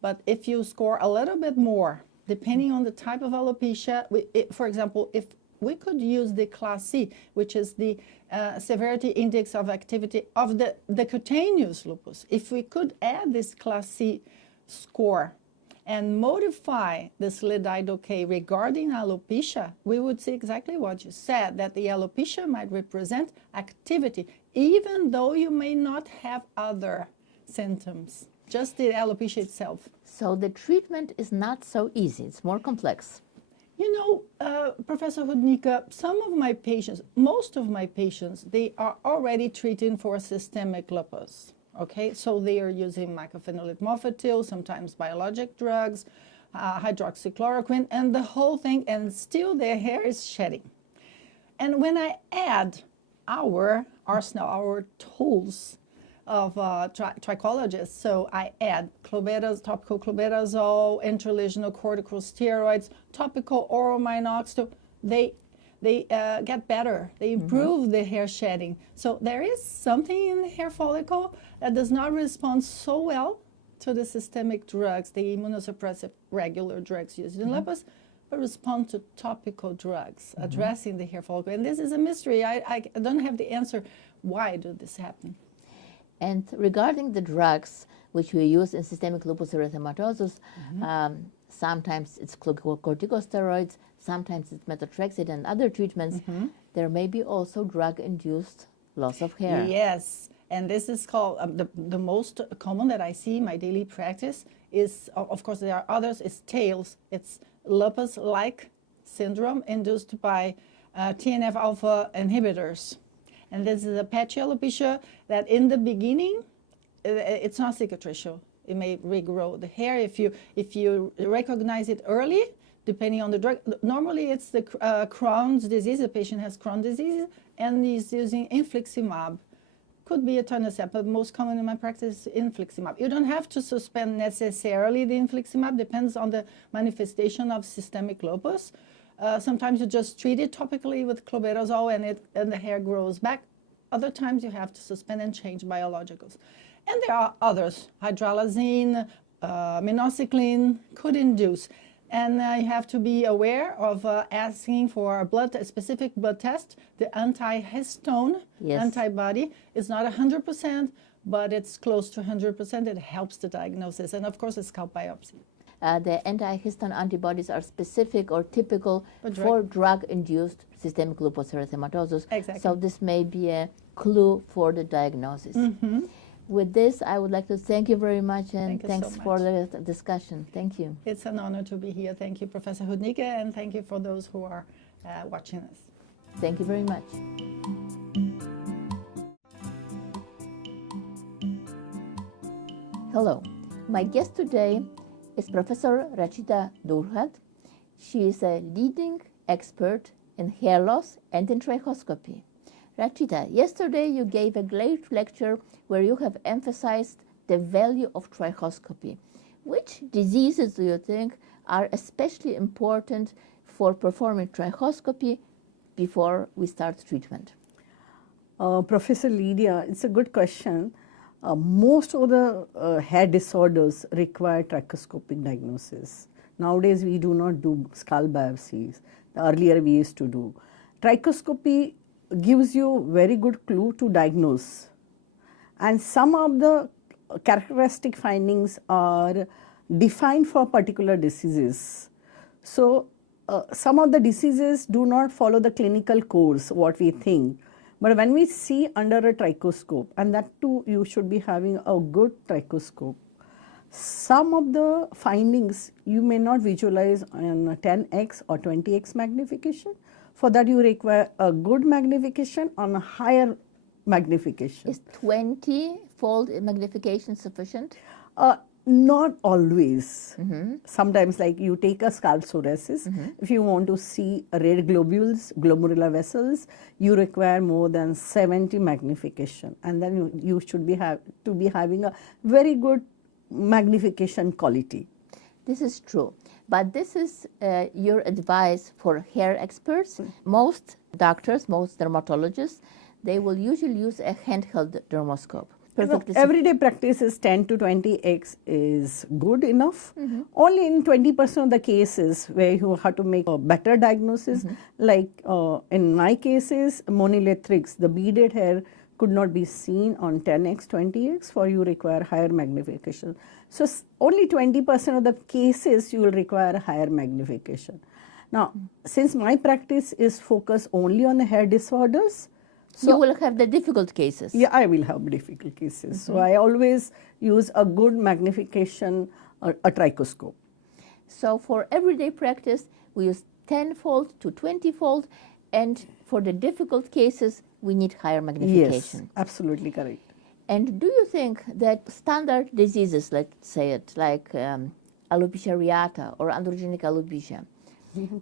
But if you score a little bit more, depending on the type of alopecia, for example, if we could use the class C, which is the severity index of activity of the cutaneous lupus, if we could add this class C score and modify the SLEDAI-2K regarding alopecia, we would see exactly what you said, that the alopecia might represent activity, even though you may not have other symptoms, just the alopecia itself. So the treatment is not so easy, it's more complex. You know, Professor Rudnicka, most of my patients, they are already treating for systemic lupus. Okay, so they are using mycophenolate mofetil, sometimes biologic drugs, hydroxychloroquine, and the whole thing, and still their hair is shedding. And when I add our arsenal, our tools of trichologists, so I add topical clobetasol, intralesional corticosteroids, topical oral minoxidil, they get better. They improve the hair shedding. So there is something in the hair follicle that does not respond so well to the systemic drugs, the immunosuppressive regular drugs used in lupus, but respond to topical drugs addressing the hair follicle. And this is a mystery. I don't have the answer. Why did this happen? And regarding the drugs which we use in systemic lupus erythematosus, sometimes it's corticosteroids, sometimes it's methotrexate and other treatments. There may be also drug-induced loss of hair. Yes, and this is called, the most common that I see in my daily practice is, of course there are others, is TALES. It's lupus-like syndrome induced by TNF-alpha inhibitors. And this is a patchy alopecia that in the beginning, it's not cicatricial. It may regrow the hair if you recognize it early, depending on the drug. Normally it's the Crohn's disease, the patient has Crohn's disease, and he's using infliximab. Could be etanercept, but most common in my practice is infliximab. You don't have to suspend necessarily the infliximab, depends on the manifestation of systemic lupus. Sometimes you just treat it topically with clobetasol and the hair grows back. Other times you have to suspend and change biologicals. And there are others, hydralazine, minocycline could induce. And you have to be aware of asking for a specific blood test. The antihistone antibody is not 100%, but it's close to 100%. It helps the diagnosis. And of course, a scalp biopsy. The antihistamine antibodies are specific or typical for drug-induced systemic lupus erythematosus. Exactly. So this may be a clue for the diagnosis. With this, I would like to thank you very much, and thanks for the discussion. Thank you. It's an honor to be here. Thank you, Professor Rudnicka, and thank you for those who are watching us. Thank you very much. Hello. My guest today is Professor Rachita Dhurat, She is a leading expert in hair loss and in trichoscopy. Rachita, yesterday you gave a great lecture where you have emphasized the value of trichoscopy. Which diseases do you think are especially important for performing trichoscopy before we start treatment? Professor Lidia, it's a good question. Most of the hair disorders require trichoscopic diagnosis. Nowadays, we do not do scalp biopsies. Earlier, we used to do. Trichoscopy gives you very good clue to diagnose. And some of the characteristic findings are defined for particular diseases. So, some of the diseases do not follow the clinical course, what we think. But when we see under a trichoscope, and that too you should be having a good trichoscope, some of the findings you may not visualize on 10x or 20x magnification. For that you require a good magnification on a higher magnification. Is 20-fold magnification sufficient? Not always. Sometimes, like you take a scalp psoriasis, if you want to see red globules, glomerular vessels, you require more than 70 magnification, and then you should be having a very good magnification quality. This is true, but this is your advice for hair experts. Most doctors, most dermatologists, they will usually use a handheld dermoscope. Everyday practice is 10 to 20x is good enough. Only in 20% of the cases where you have to make a better diagnosis, like in my cases, monolithics, the beaded hair could not be seen on 10x, 20x, for you require higher magnification. So only 20% of the cases you will require higher magnification. Now, since my practice is focused only on the hair disorders, so you will have the difficult cases. Yeah, I will have difficult cases. So I always use a good magnification, a trichoscope. So for everyday practice, we use 10-fold to 20-fold, and for the difficult cases, we need higher magnification. Yes, absolutely correct. And do you think that standard diseases, let's say it, like alopecia areata or androgenetic alopecia,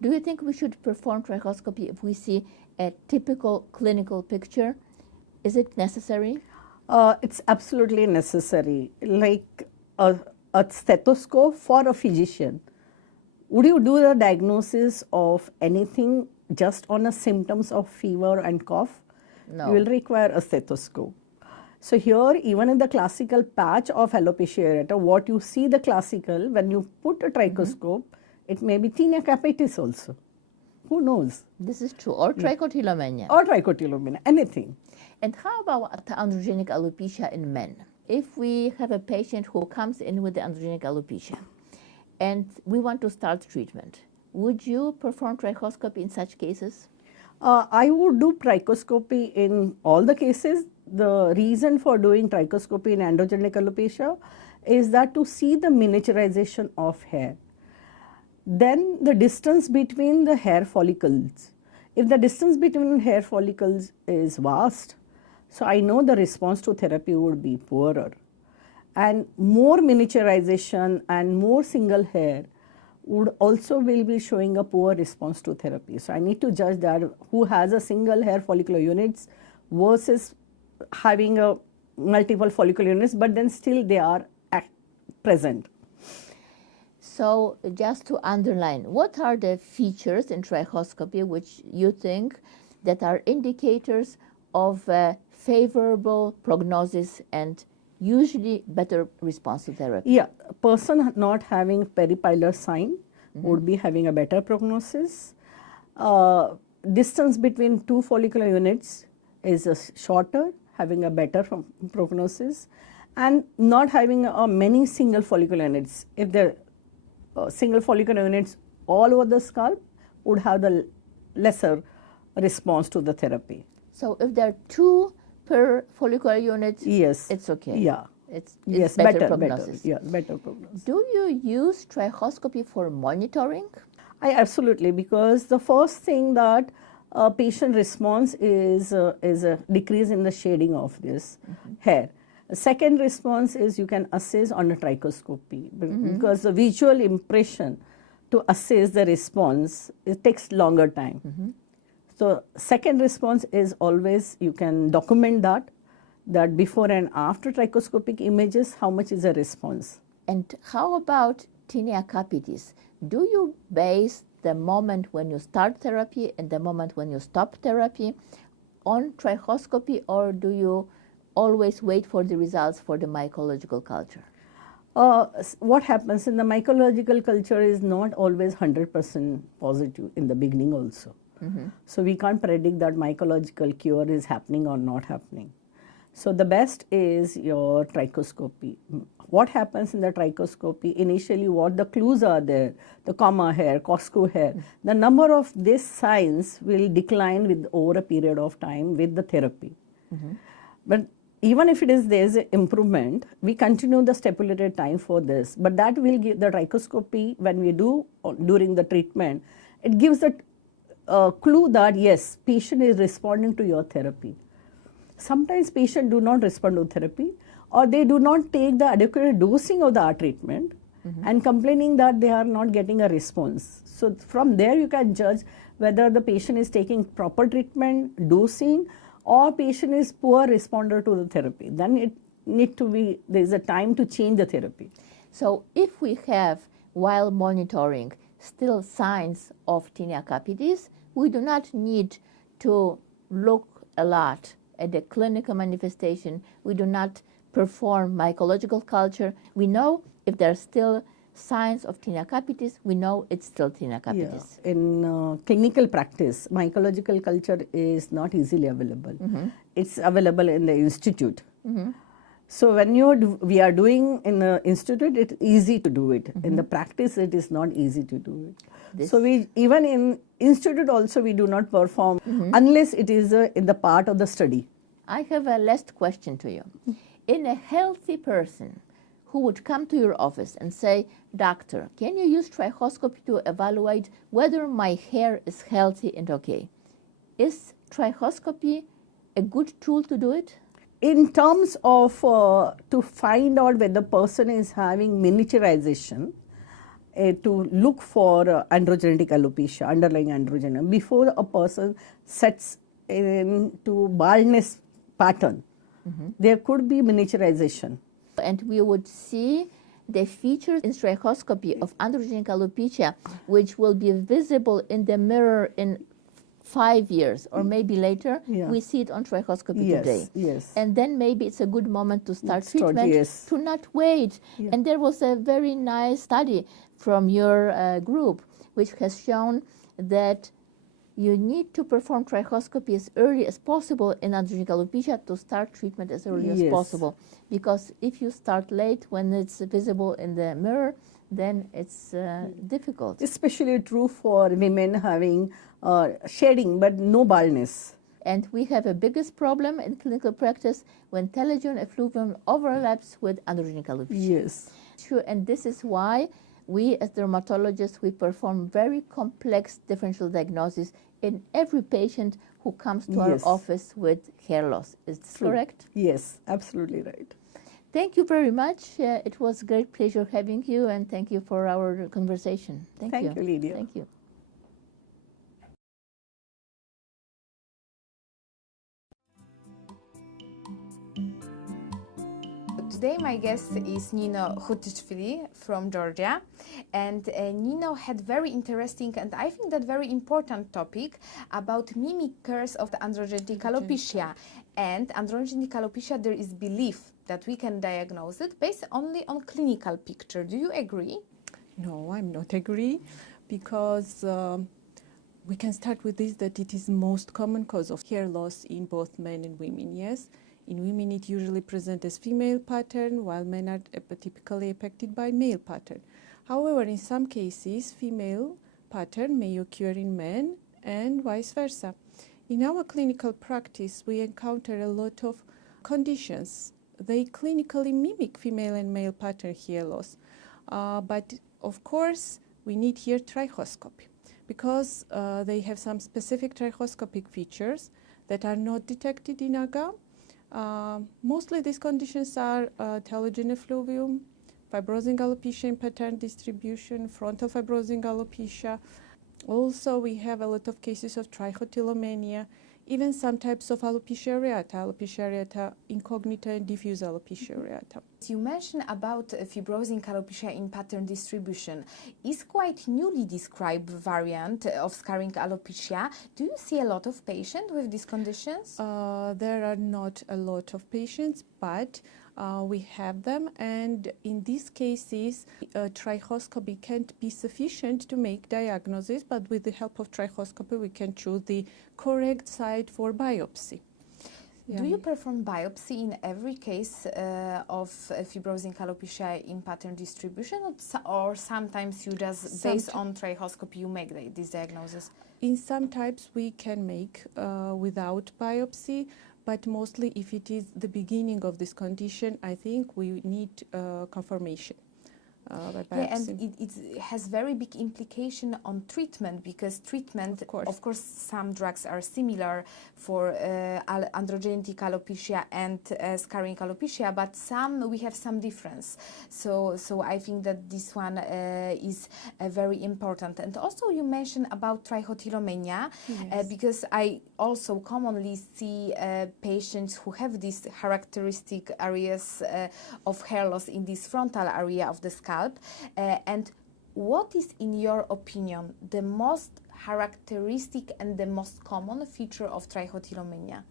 do you think we should perform trichoscopy if we see a typical clinical picture? Is it necessary? It's absolutely necessary. Like a stethoscope for a physician. Would you do the diagnosis of anything just on the symptoms of fever and cough? No. You will require a stethoscope. So here, even in the classical patch of alopecia areata, what you see the classical, when you put a trichoscope, it may be tinea capitis also. Who knows? This is true. Or trichotillomania. Or trichotillomania, anything. And how about androgenic alopecia in men? If we have a patient who comes in with the androgenic alopecia and we want to start treatment, would you perform trichoscopy in such cases? I would do trichoscopy in all the cases. The reason for doing trichoscopy in androgenic alopecia is that to see the miniaturization of hair. Then the distance between the hair follicles. If the distance between hair follicles is vast, so I know the response to therapy would be poorer. And more miniaturization and more single hair would also will be showing a poor response to therapy. So I need to judge that who has a single hair follicular units versus having a multiple follicular units, but then still they are present. So just to underline, what are the features in trichoscopy which you think that are indicators of favorable prognosis and usually better response to therapy? Yeah, a person not having peripilar sign would be having a better prognosis. Distance between two follicular units is shorter, having a better prognosis, and not having many single follicular units. If the single follicular units all over the scalp would have the lesser response to the therapy. So if there are 2 per follicular unit, yes, it's okay. Yeah. It's yes, better prognosis. Better, yeah, better prognosis. Do you use trichoscopy for monitoring? I absolutely, because the first thing that patient response is a decrease in the shading of this hair. The second response is you can assess on a trichoscopy because the visual impression to assess the response, it takes longer time. So second response is always you can document that before and after trichoscopic images, how much is a response. And how about tinea capitis? Do you base the moment when you start therapy and the moment when you stop therapy on trichoscopy, or do you always wait for the results for the mycological culture? What happens in the mycological culture is not always 100% positive in the beginning also. So we can't predict that mycological cure is happening or not happening. So the best is your trichoscopy. What happens in the trichoscopy, initially what the clues are there, the comma hair, Cosco hair, the number of these signs will decline with over a period of time with the therapy. But even if there's an improvement, we continue the stipulated time for this. But that will give the trichoscopy when we do during the treatment, it gives a clue that yes, patient is responding to your therapy. Sometimes patients do not respond to therapy, or they do not take the adequate dosing of the treatment and complaining that they are not getting a response. So from there you can judge whether the patient is taking proper treatment, dosing, or patient is poor responder to the therapy. Then it need to be, there is a time to change the therapy. So if we have, while monitoring, still signs of tinea capitis, we do not need to look a lot at the clinical manifestation. We do not perform mycological culture. We know if there are still signs of tinea capitis, we know it's still tinea capitis. Yeah. In clinical practice, mycological culture is not easily available. It's available in the institute. So when we are doing in the institute, it's easy to do it. In the practice, it is not easy to do it. So we, even in institute also, we do not perform unless it is in the part of the study. I have a last question to you. In a healthy person who would come to your office and say, doctor, can you use trichoscopy to evaluate whether my hair is healthy and okay? Is trichoscopy a good tool to do it? In terms of to find out whether the person is having miniaturization, to look for androgenetic alopecia, underlying androgen, before a person sets into baldness pattern, there could be miniaturization. And we would see the features in trichoscopy of androgenetic alopecia, which will be visible in the mirror in 5 years or maybe later. We see it on trichoscopy today. And then maybe it's a good moment to start treatment, to not wait. And there was a very nice study from your group which has shown that you need to perform trichoscopy as early as possible in androgenetic alopecia to start treatment as early as possible. Because if you start late when it's visible in the mirror, then it's difficult. Especially true for women having shedding but no baldness. And we have a biggest problem in clinical practice when telogen effluvium overlaps with androgenetic alopecia. Sure, and this is why we as dermatologists, we perform very complex differential diagnosis in every patient who comes to our office with hair loss. Is this correct? Yes, absolutely right. Thank you very much. It was a great pleasure having you, and thank you for our conversation. Thank you. Thank you, Lidia. Thank you. Today my guest is Nino Khutsishvili from Georgia, and Nino had very interesting and I think that very important topic about mimickers of the androgenetic alopecia. And androgenetic alopecia, there is belief that we can diagnose it based only on clinical picture. Do you agree? No, I'm not agree, because we can start with this, that it is most common cause of hair loss in both men and women, yes. In women, it usually presents as female pattern, while men are typically affected by male pattern. However, in some cases, female pattern may occur in men and vice versa. In our clinical practice, we encounter a lot of conditions. They clinically mimic female and male pattern hair loss. But of course, we need here trichoscopy, because they have some specific trichoscopic features that are not detected in AGA. Mostly these conditions are telogen effluvium, fibrosing alopecia in pattern distribution, frontal fibrosing alopecia. Also, we have a lot of cases of trichotillomania, even some types of alopecia areata incognita, and diffuse alopecia areata. You mentioned about fibrosing alopecia in pattern distribution. Is quite newly described variant of scarring alopecia. Do you see a lot of patients with these conditions? There are not a lot of patients, but we have them, and in these cases, trichoscopy can't be sufficient to make diagnosis, but with the help of trichoscopy, we can choose the correct site for biopsy. Do you perform biopsy in every case of fibrosing alopecia in pattern distribution, or sometimes you just, based on trichoscopy, you make this diagnosis? In some types, we can make without biopsy, but mostly if it is the beginning of this condition, I think we need confirmation. Yeah, and it has very big implication on treatment, because treatment, of course, some drugs are similar for androgenetic alopecia and scarring alopecia, but we have some difference. So I think that this one is very important. And also you mentioned about trichotillomania, because I also commonly see patients who have these characteristic areas of hair loss in this frontal area of the scalp. And what is, in your opinion, the most characteristic and the most common feature of trichotillomania?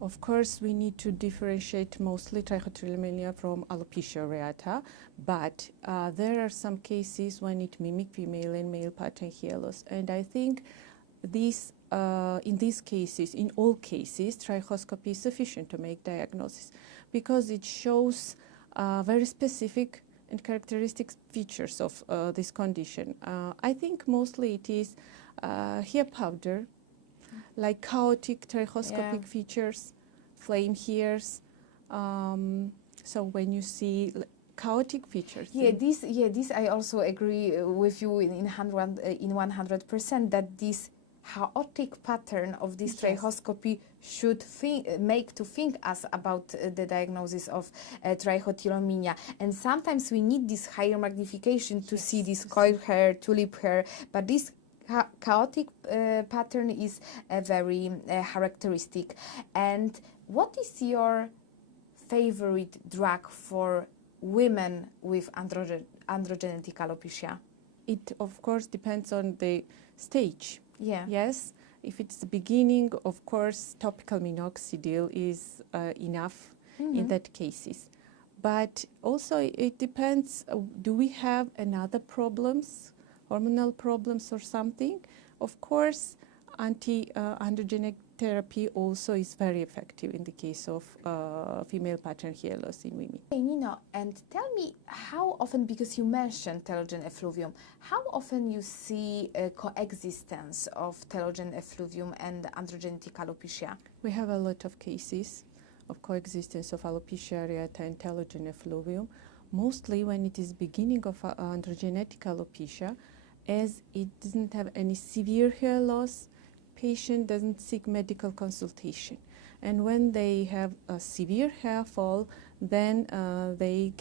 Of course, we need to differentiate mostly trichotillomania from alopecia areata, but there are some cases when it mimics female and male pattern hair loss, and I think in these cases, in all cases, trichoscopy is sufficient to make diagnosis, because it shows very specific and characteristic features of this condition. I think mostly it is hair powder, like chaotic trichoscopic features, flame hairs. So when you see chaotic features. This I also agree with you in 100% that this chaotic pattern of this trichoscopy should make to think us about the diagnosis of trichotillomania. And sometimes we need this higher magnification to see this coil hair, tulip hair, but this chaotic pattern is very characteristic. And what is your favorite drug for women with androgenetic alopecia? It, of course, depends on the stage. Yeah. Yes. If it's the beginning, of course, topical minoxidil is enough in that cases. But also it depends, do we have another problems, hormonal problems or something? Of course, anti-androgenic therapy also is very effective in the case of female pattern hair loss in women. Hey Nino, and tell me how often, because you mentioned telogen effluvium, how often you see a coexistence of telogen effluvium and androgenetic alopecia? We have a lot of cases of coexistence of alopecia areata and telogen effluvium, mostly when it is beginning of androgenetic alopecia, as it doesn't have any severe hair loss. Patient doesn't seek medical consultation, and when they have a severe hair fall, then they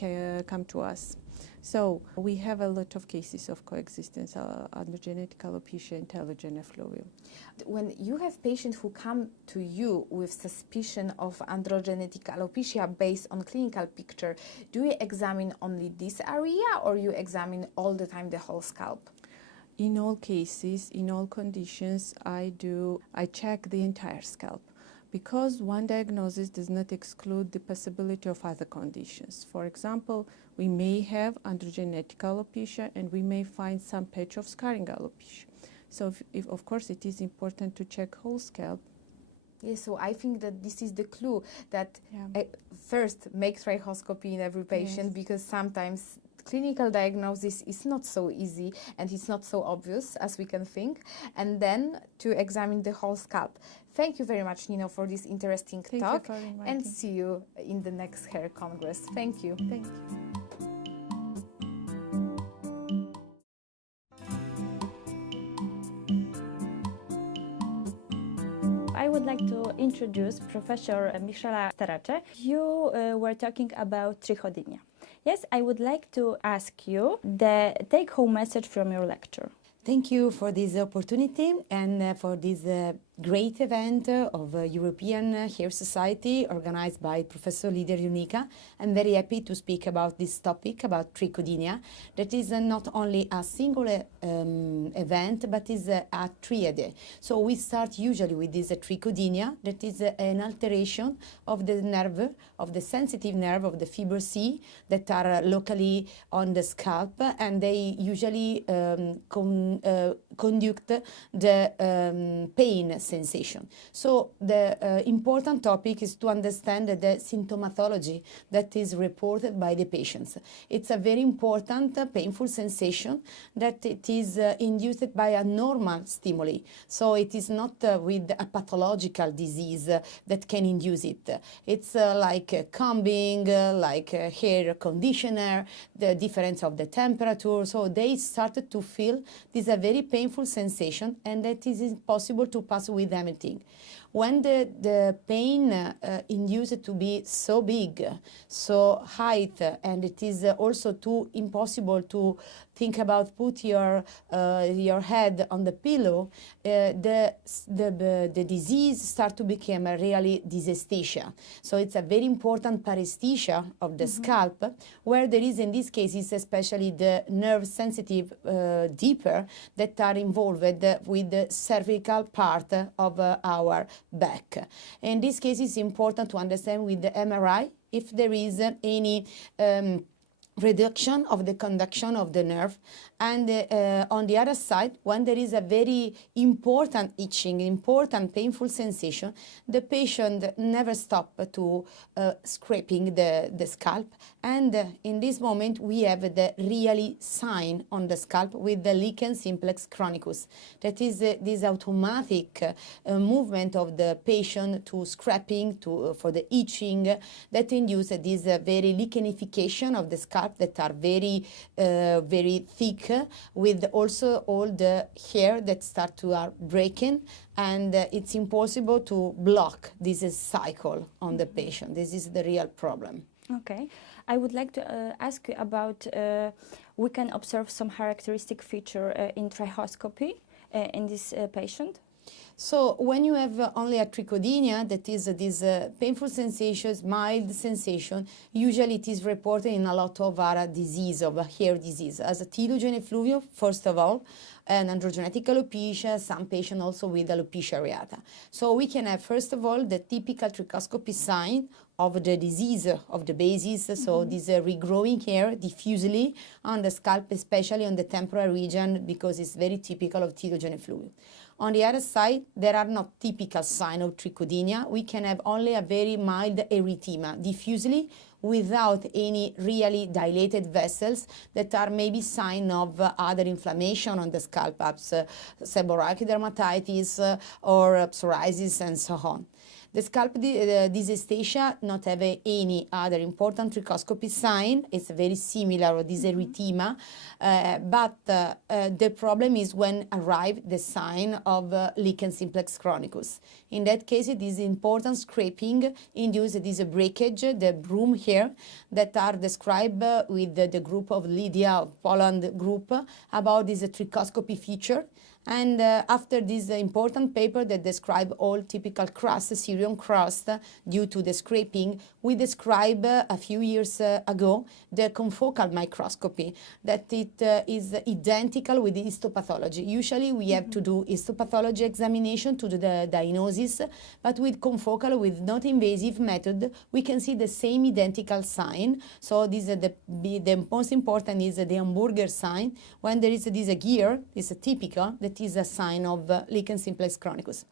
come to us. So we have a lot of cases of coexistence androgenetic alopecia and telogen effluvium. When you have patients who come to you with suspicion of androgenetic alopecia based on clinical picture, do you examine only this area, or you examine all the time the whole scalp? In all cases, in all conditions, I check the entire scalp, because one diagnosis does not exclude the possibility of other conditions. For example, we may have androgenetic alopecia and we may find some patch of scarring alopecia. So if of course it is important to check whole scalp. Yes, so I think that this is the clue, that first make trichoscopy in every patient, because sometimes clinical diagnosis is not so easy and it's not so obvious as we can think, and then to examine the whole scalp. Thank you very much, Nino, for this interesting talk, and see you in the next Hair Congress. Thank you. Thank you. I would like to introduce Professor Michela Starace. You were talking about trichodynia. Yes, I would like to ask you the take-home message from your lecture. Thank you for this opportunity and for this great event of European Hair Society organized by Professor Lidia Rudnicka. I'm very happy to speak about this topic, about trichodynia, that is not only a single event, but is a triad. So we start usually with this trichodynia, that is an alteration of the nerve, of the sensitive nerve of the fiber C that are locally on the scalp, and they usually conduct the pain sensation. So the important topic is to understand the symptomatology that is reported by the patients. It's a very important painful sensation that it is induced by a normal stimuli. So it is not with a pathological disease that can induce it. It's like combing, like hair conditioner, the difference of the temperature. So they started to feel this a very painful sensation, and that is impossible to pass with anything. When the pain induced to be so big, so high, and it is also too impossible to think about put your head on the pillow, the disease start to become a really dysesthesia. So it's a very important paresthesia of the scalp, where there is in these cases especially the nerve sensitive deeper that are involved with the cervical part of our back. In this case, it's important to understand with the MRI if there is any reduction of the conduction of the nerve, and on the other side, when there is a very important itching, important painful sensation, the patient never stop to scraping the scalp, and in this moment we have the really sign on the scalp with the lichen simplex chronicus. That is this automatic movement of the patient to scraping for the itching that induce this very lichenification of the scalp that are very thick, with also all the hair that start to are breaking, and it's impossible to block this cycle on the patient. This is the real problem. Okay, I would like to ask you about, we can observe some characteristic feature in trichoscopy in this patient. So when you have only a trichodynia, that is this painful sensation, mild sensation, usually it is reported in a lot of other disease, of hair disease, as a telogen effluvio, first of all, and androgenetic alopecia, some patients also with alopecia areata. So we can have, first of all, the typical trichoscopy sign of the disease of the basis, so this regrowing hair diffusely on the scalp, especially on the temporal region, because it's very typical of telogen effluvio. On the other side, there are not typical signs of trichodynia. We can have only a very mild erythema, diffusely, without any really dilated vessels that are maybe sign of other inflammation on the scalp, perhaps seborrheic dermatitis or psoriasis and so on. The scalp dysesthesia not have any other important trichoscopy sign. It's very similar to this erythema, but the problem is when arrive the sign of lichen simplex chronicus. In that case, it is important scraping induces this breakage, the broom hair, that are described with the group of Lidia of Poland group about this trichoscopy feature. And after this important paper that describe all typical crust, Syrian crust, due to the scraping, we described a few years ago the confocal microscopy, that it is identical with the histopathology. Usually we have to do histopathology examination to do the diagnosis, but with confocal, with not invasive method, we can see the same identical sign. So this is the most important is the hamburger sign. When there is this gear, it's a typical, that is a sign of lichen simplex chronicus.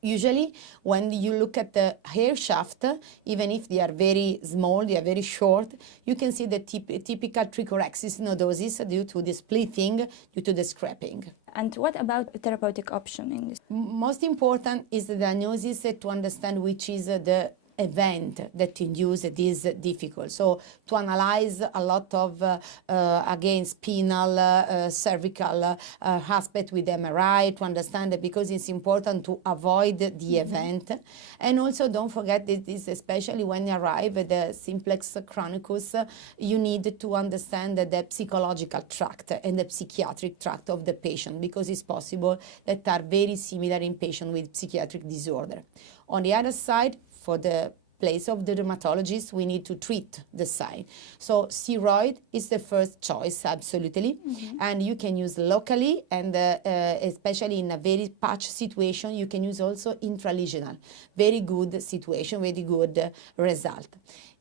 Usually, when you look at the hair shaft, even if they are very small, they are very short, you can see the typical trichorexis nodosis due to the splitting, due to the scraping. And what about therapeutic option in this? Most important is the diagnosis to understand which is the event that induce this difficult. So to analyze a lot of, again, spinal, cervical aspect with MRI to understand that, because it's important to avoid the event. And also don't forget that this, especially when you arrive at the simplex chronicus, you need to understand the psychological tract and the psychiatric tract of the patient, because it's possible that are very similar in patients with psychiatric disorder. On the other side, for the place of the dermatologist, we need to treat the sign. So steroid is the first choice, absolutely. And you can use locally, and especially in a very patch situation, you can use also intralesional. Very good situation, very good result.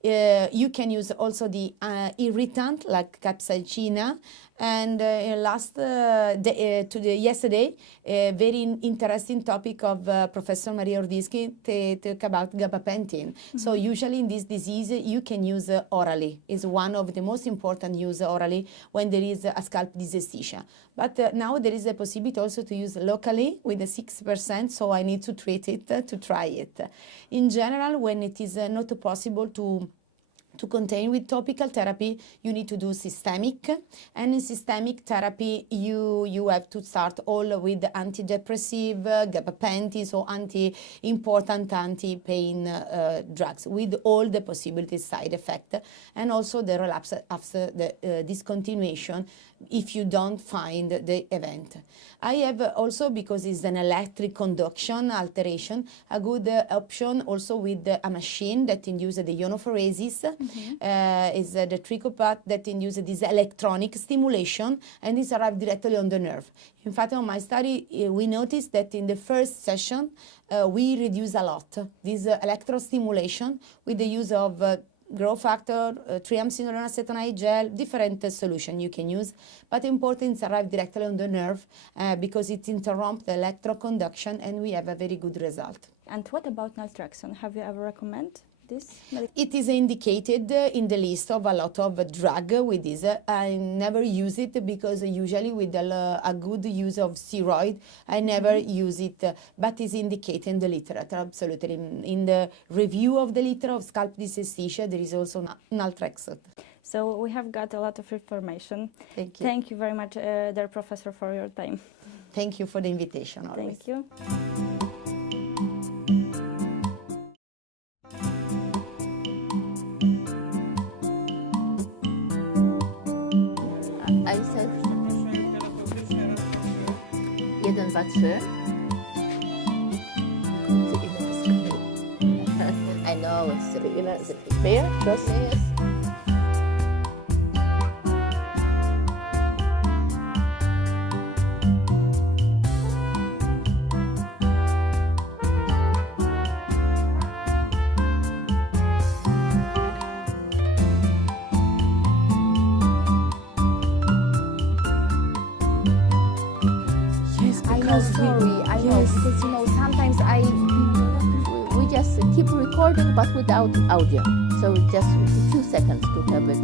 You can use also the irritant like capsaicin. And yesterday, a very interesting topic of Professor Maria Hordinsky talk about gabapentin. So usually in this disease, you can use orally. It's one of the most important use orally when there is a scalp dysesthesia. But now there is a possibility also to use locally with a 6%, so I need to treat it, to try it. In general, when it is not possible to contain with topical therapy, you need to do systemic. And in systemic therapy, you have to start all with antidepressive, gabapentin, so important anti-pain drugs with all the possibility side effect, and also the relapse after the discontinuation if you don't find the event. I have also, because it's an electric conduction alteration, a good option also with a machine that induces the ionophoresis. Is the trichopath that induces this electronic stimulation, and this arrives directly on the nerve. In fact, on my study, we noticed that in the first session, we reduce a lot this electrostimulation with the use of growth factor, triamcinolone acetonide gel, different solution you can use, but important is arrive directly on the nerve because it interrupts the electroconduction, and we have a very good result. And what about naltrexone? Have you ever recommended this? It is indicated in the list of a lot of drug with this. I never use it because usually with a good use of steroid, I never use it, but it's indicated in the literature, absolutely. In the review of the literature of scalp dysesthesia, there is also naltrexone. So we have got a lot of information. Thank you. Thank you very much, dear Professor, for your time. Thank you for the invitation always. Thank you. I said 1, 2, 3. I know it's the fair process. Because sometimes we just keep recording but without audio, so just a few seconds to have it.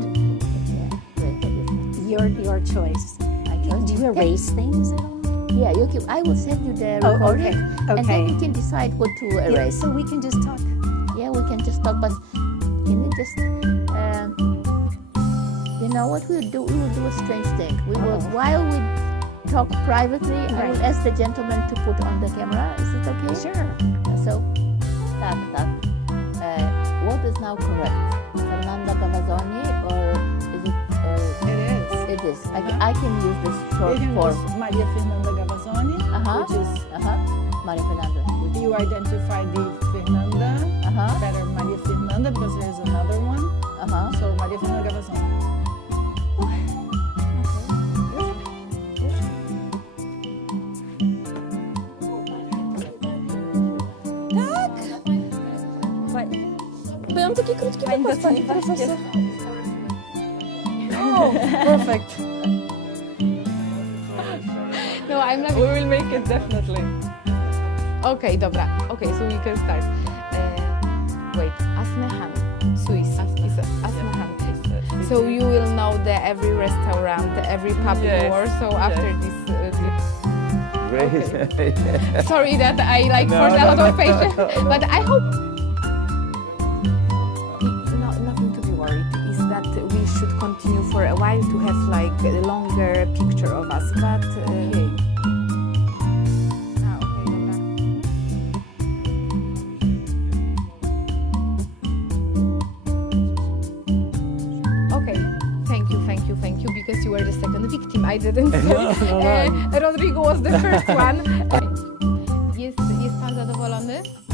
Your choice. Do you erase things at all? Yeah, you can. I will send you the recording, and then you can decide what to erase. Yeah, so we can just talk. Yeah, we can just talk, but can we just, you know what we'll do? We will do a strange thing. We will, while we talk privately, I will ask the gentleman to put on the camera. Is it okay? Sure. So, what is now correct? Fernanda Gavazzoni, or is it? It is. It is. I can use this short form. Maria Fernanda Gavazzoni, which is Maria Fernanda. You identify the Fernanda, better Maria Fernanda, because there's another one. So Maria Fernanda Gavazzoni. Byłam taki krótki wykład, pani profesor. Oh, perfect. No, I'm like... We will make it definitely. Okay, dobra. Okay, so we can start. Wait, Asmahane Souissi. Asmahane. So you will know every restaurant, every public work. So after this... Great. Okay. Sorry that I forced a lot of patience, but I hope... to have like a longer picture of us, but Okay. okay. Thank you, because you were the second victim. I didn't say. Rodrigo was the first one. Jest pan zadowolony?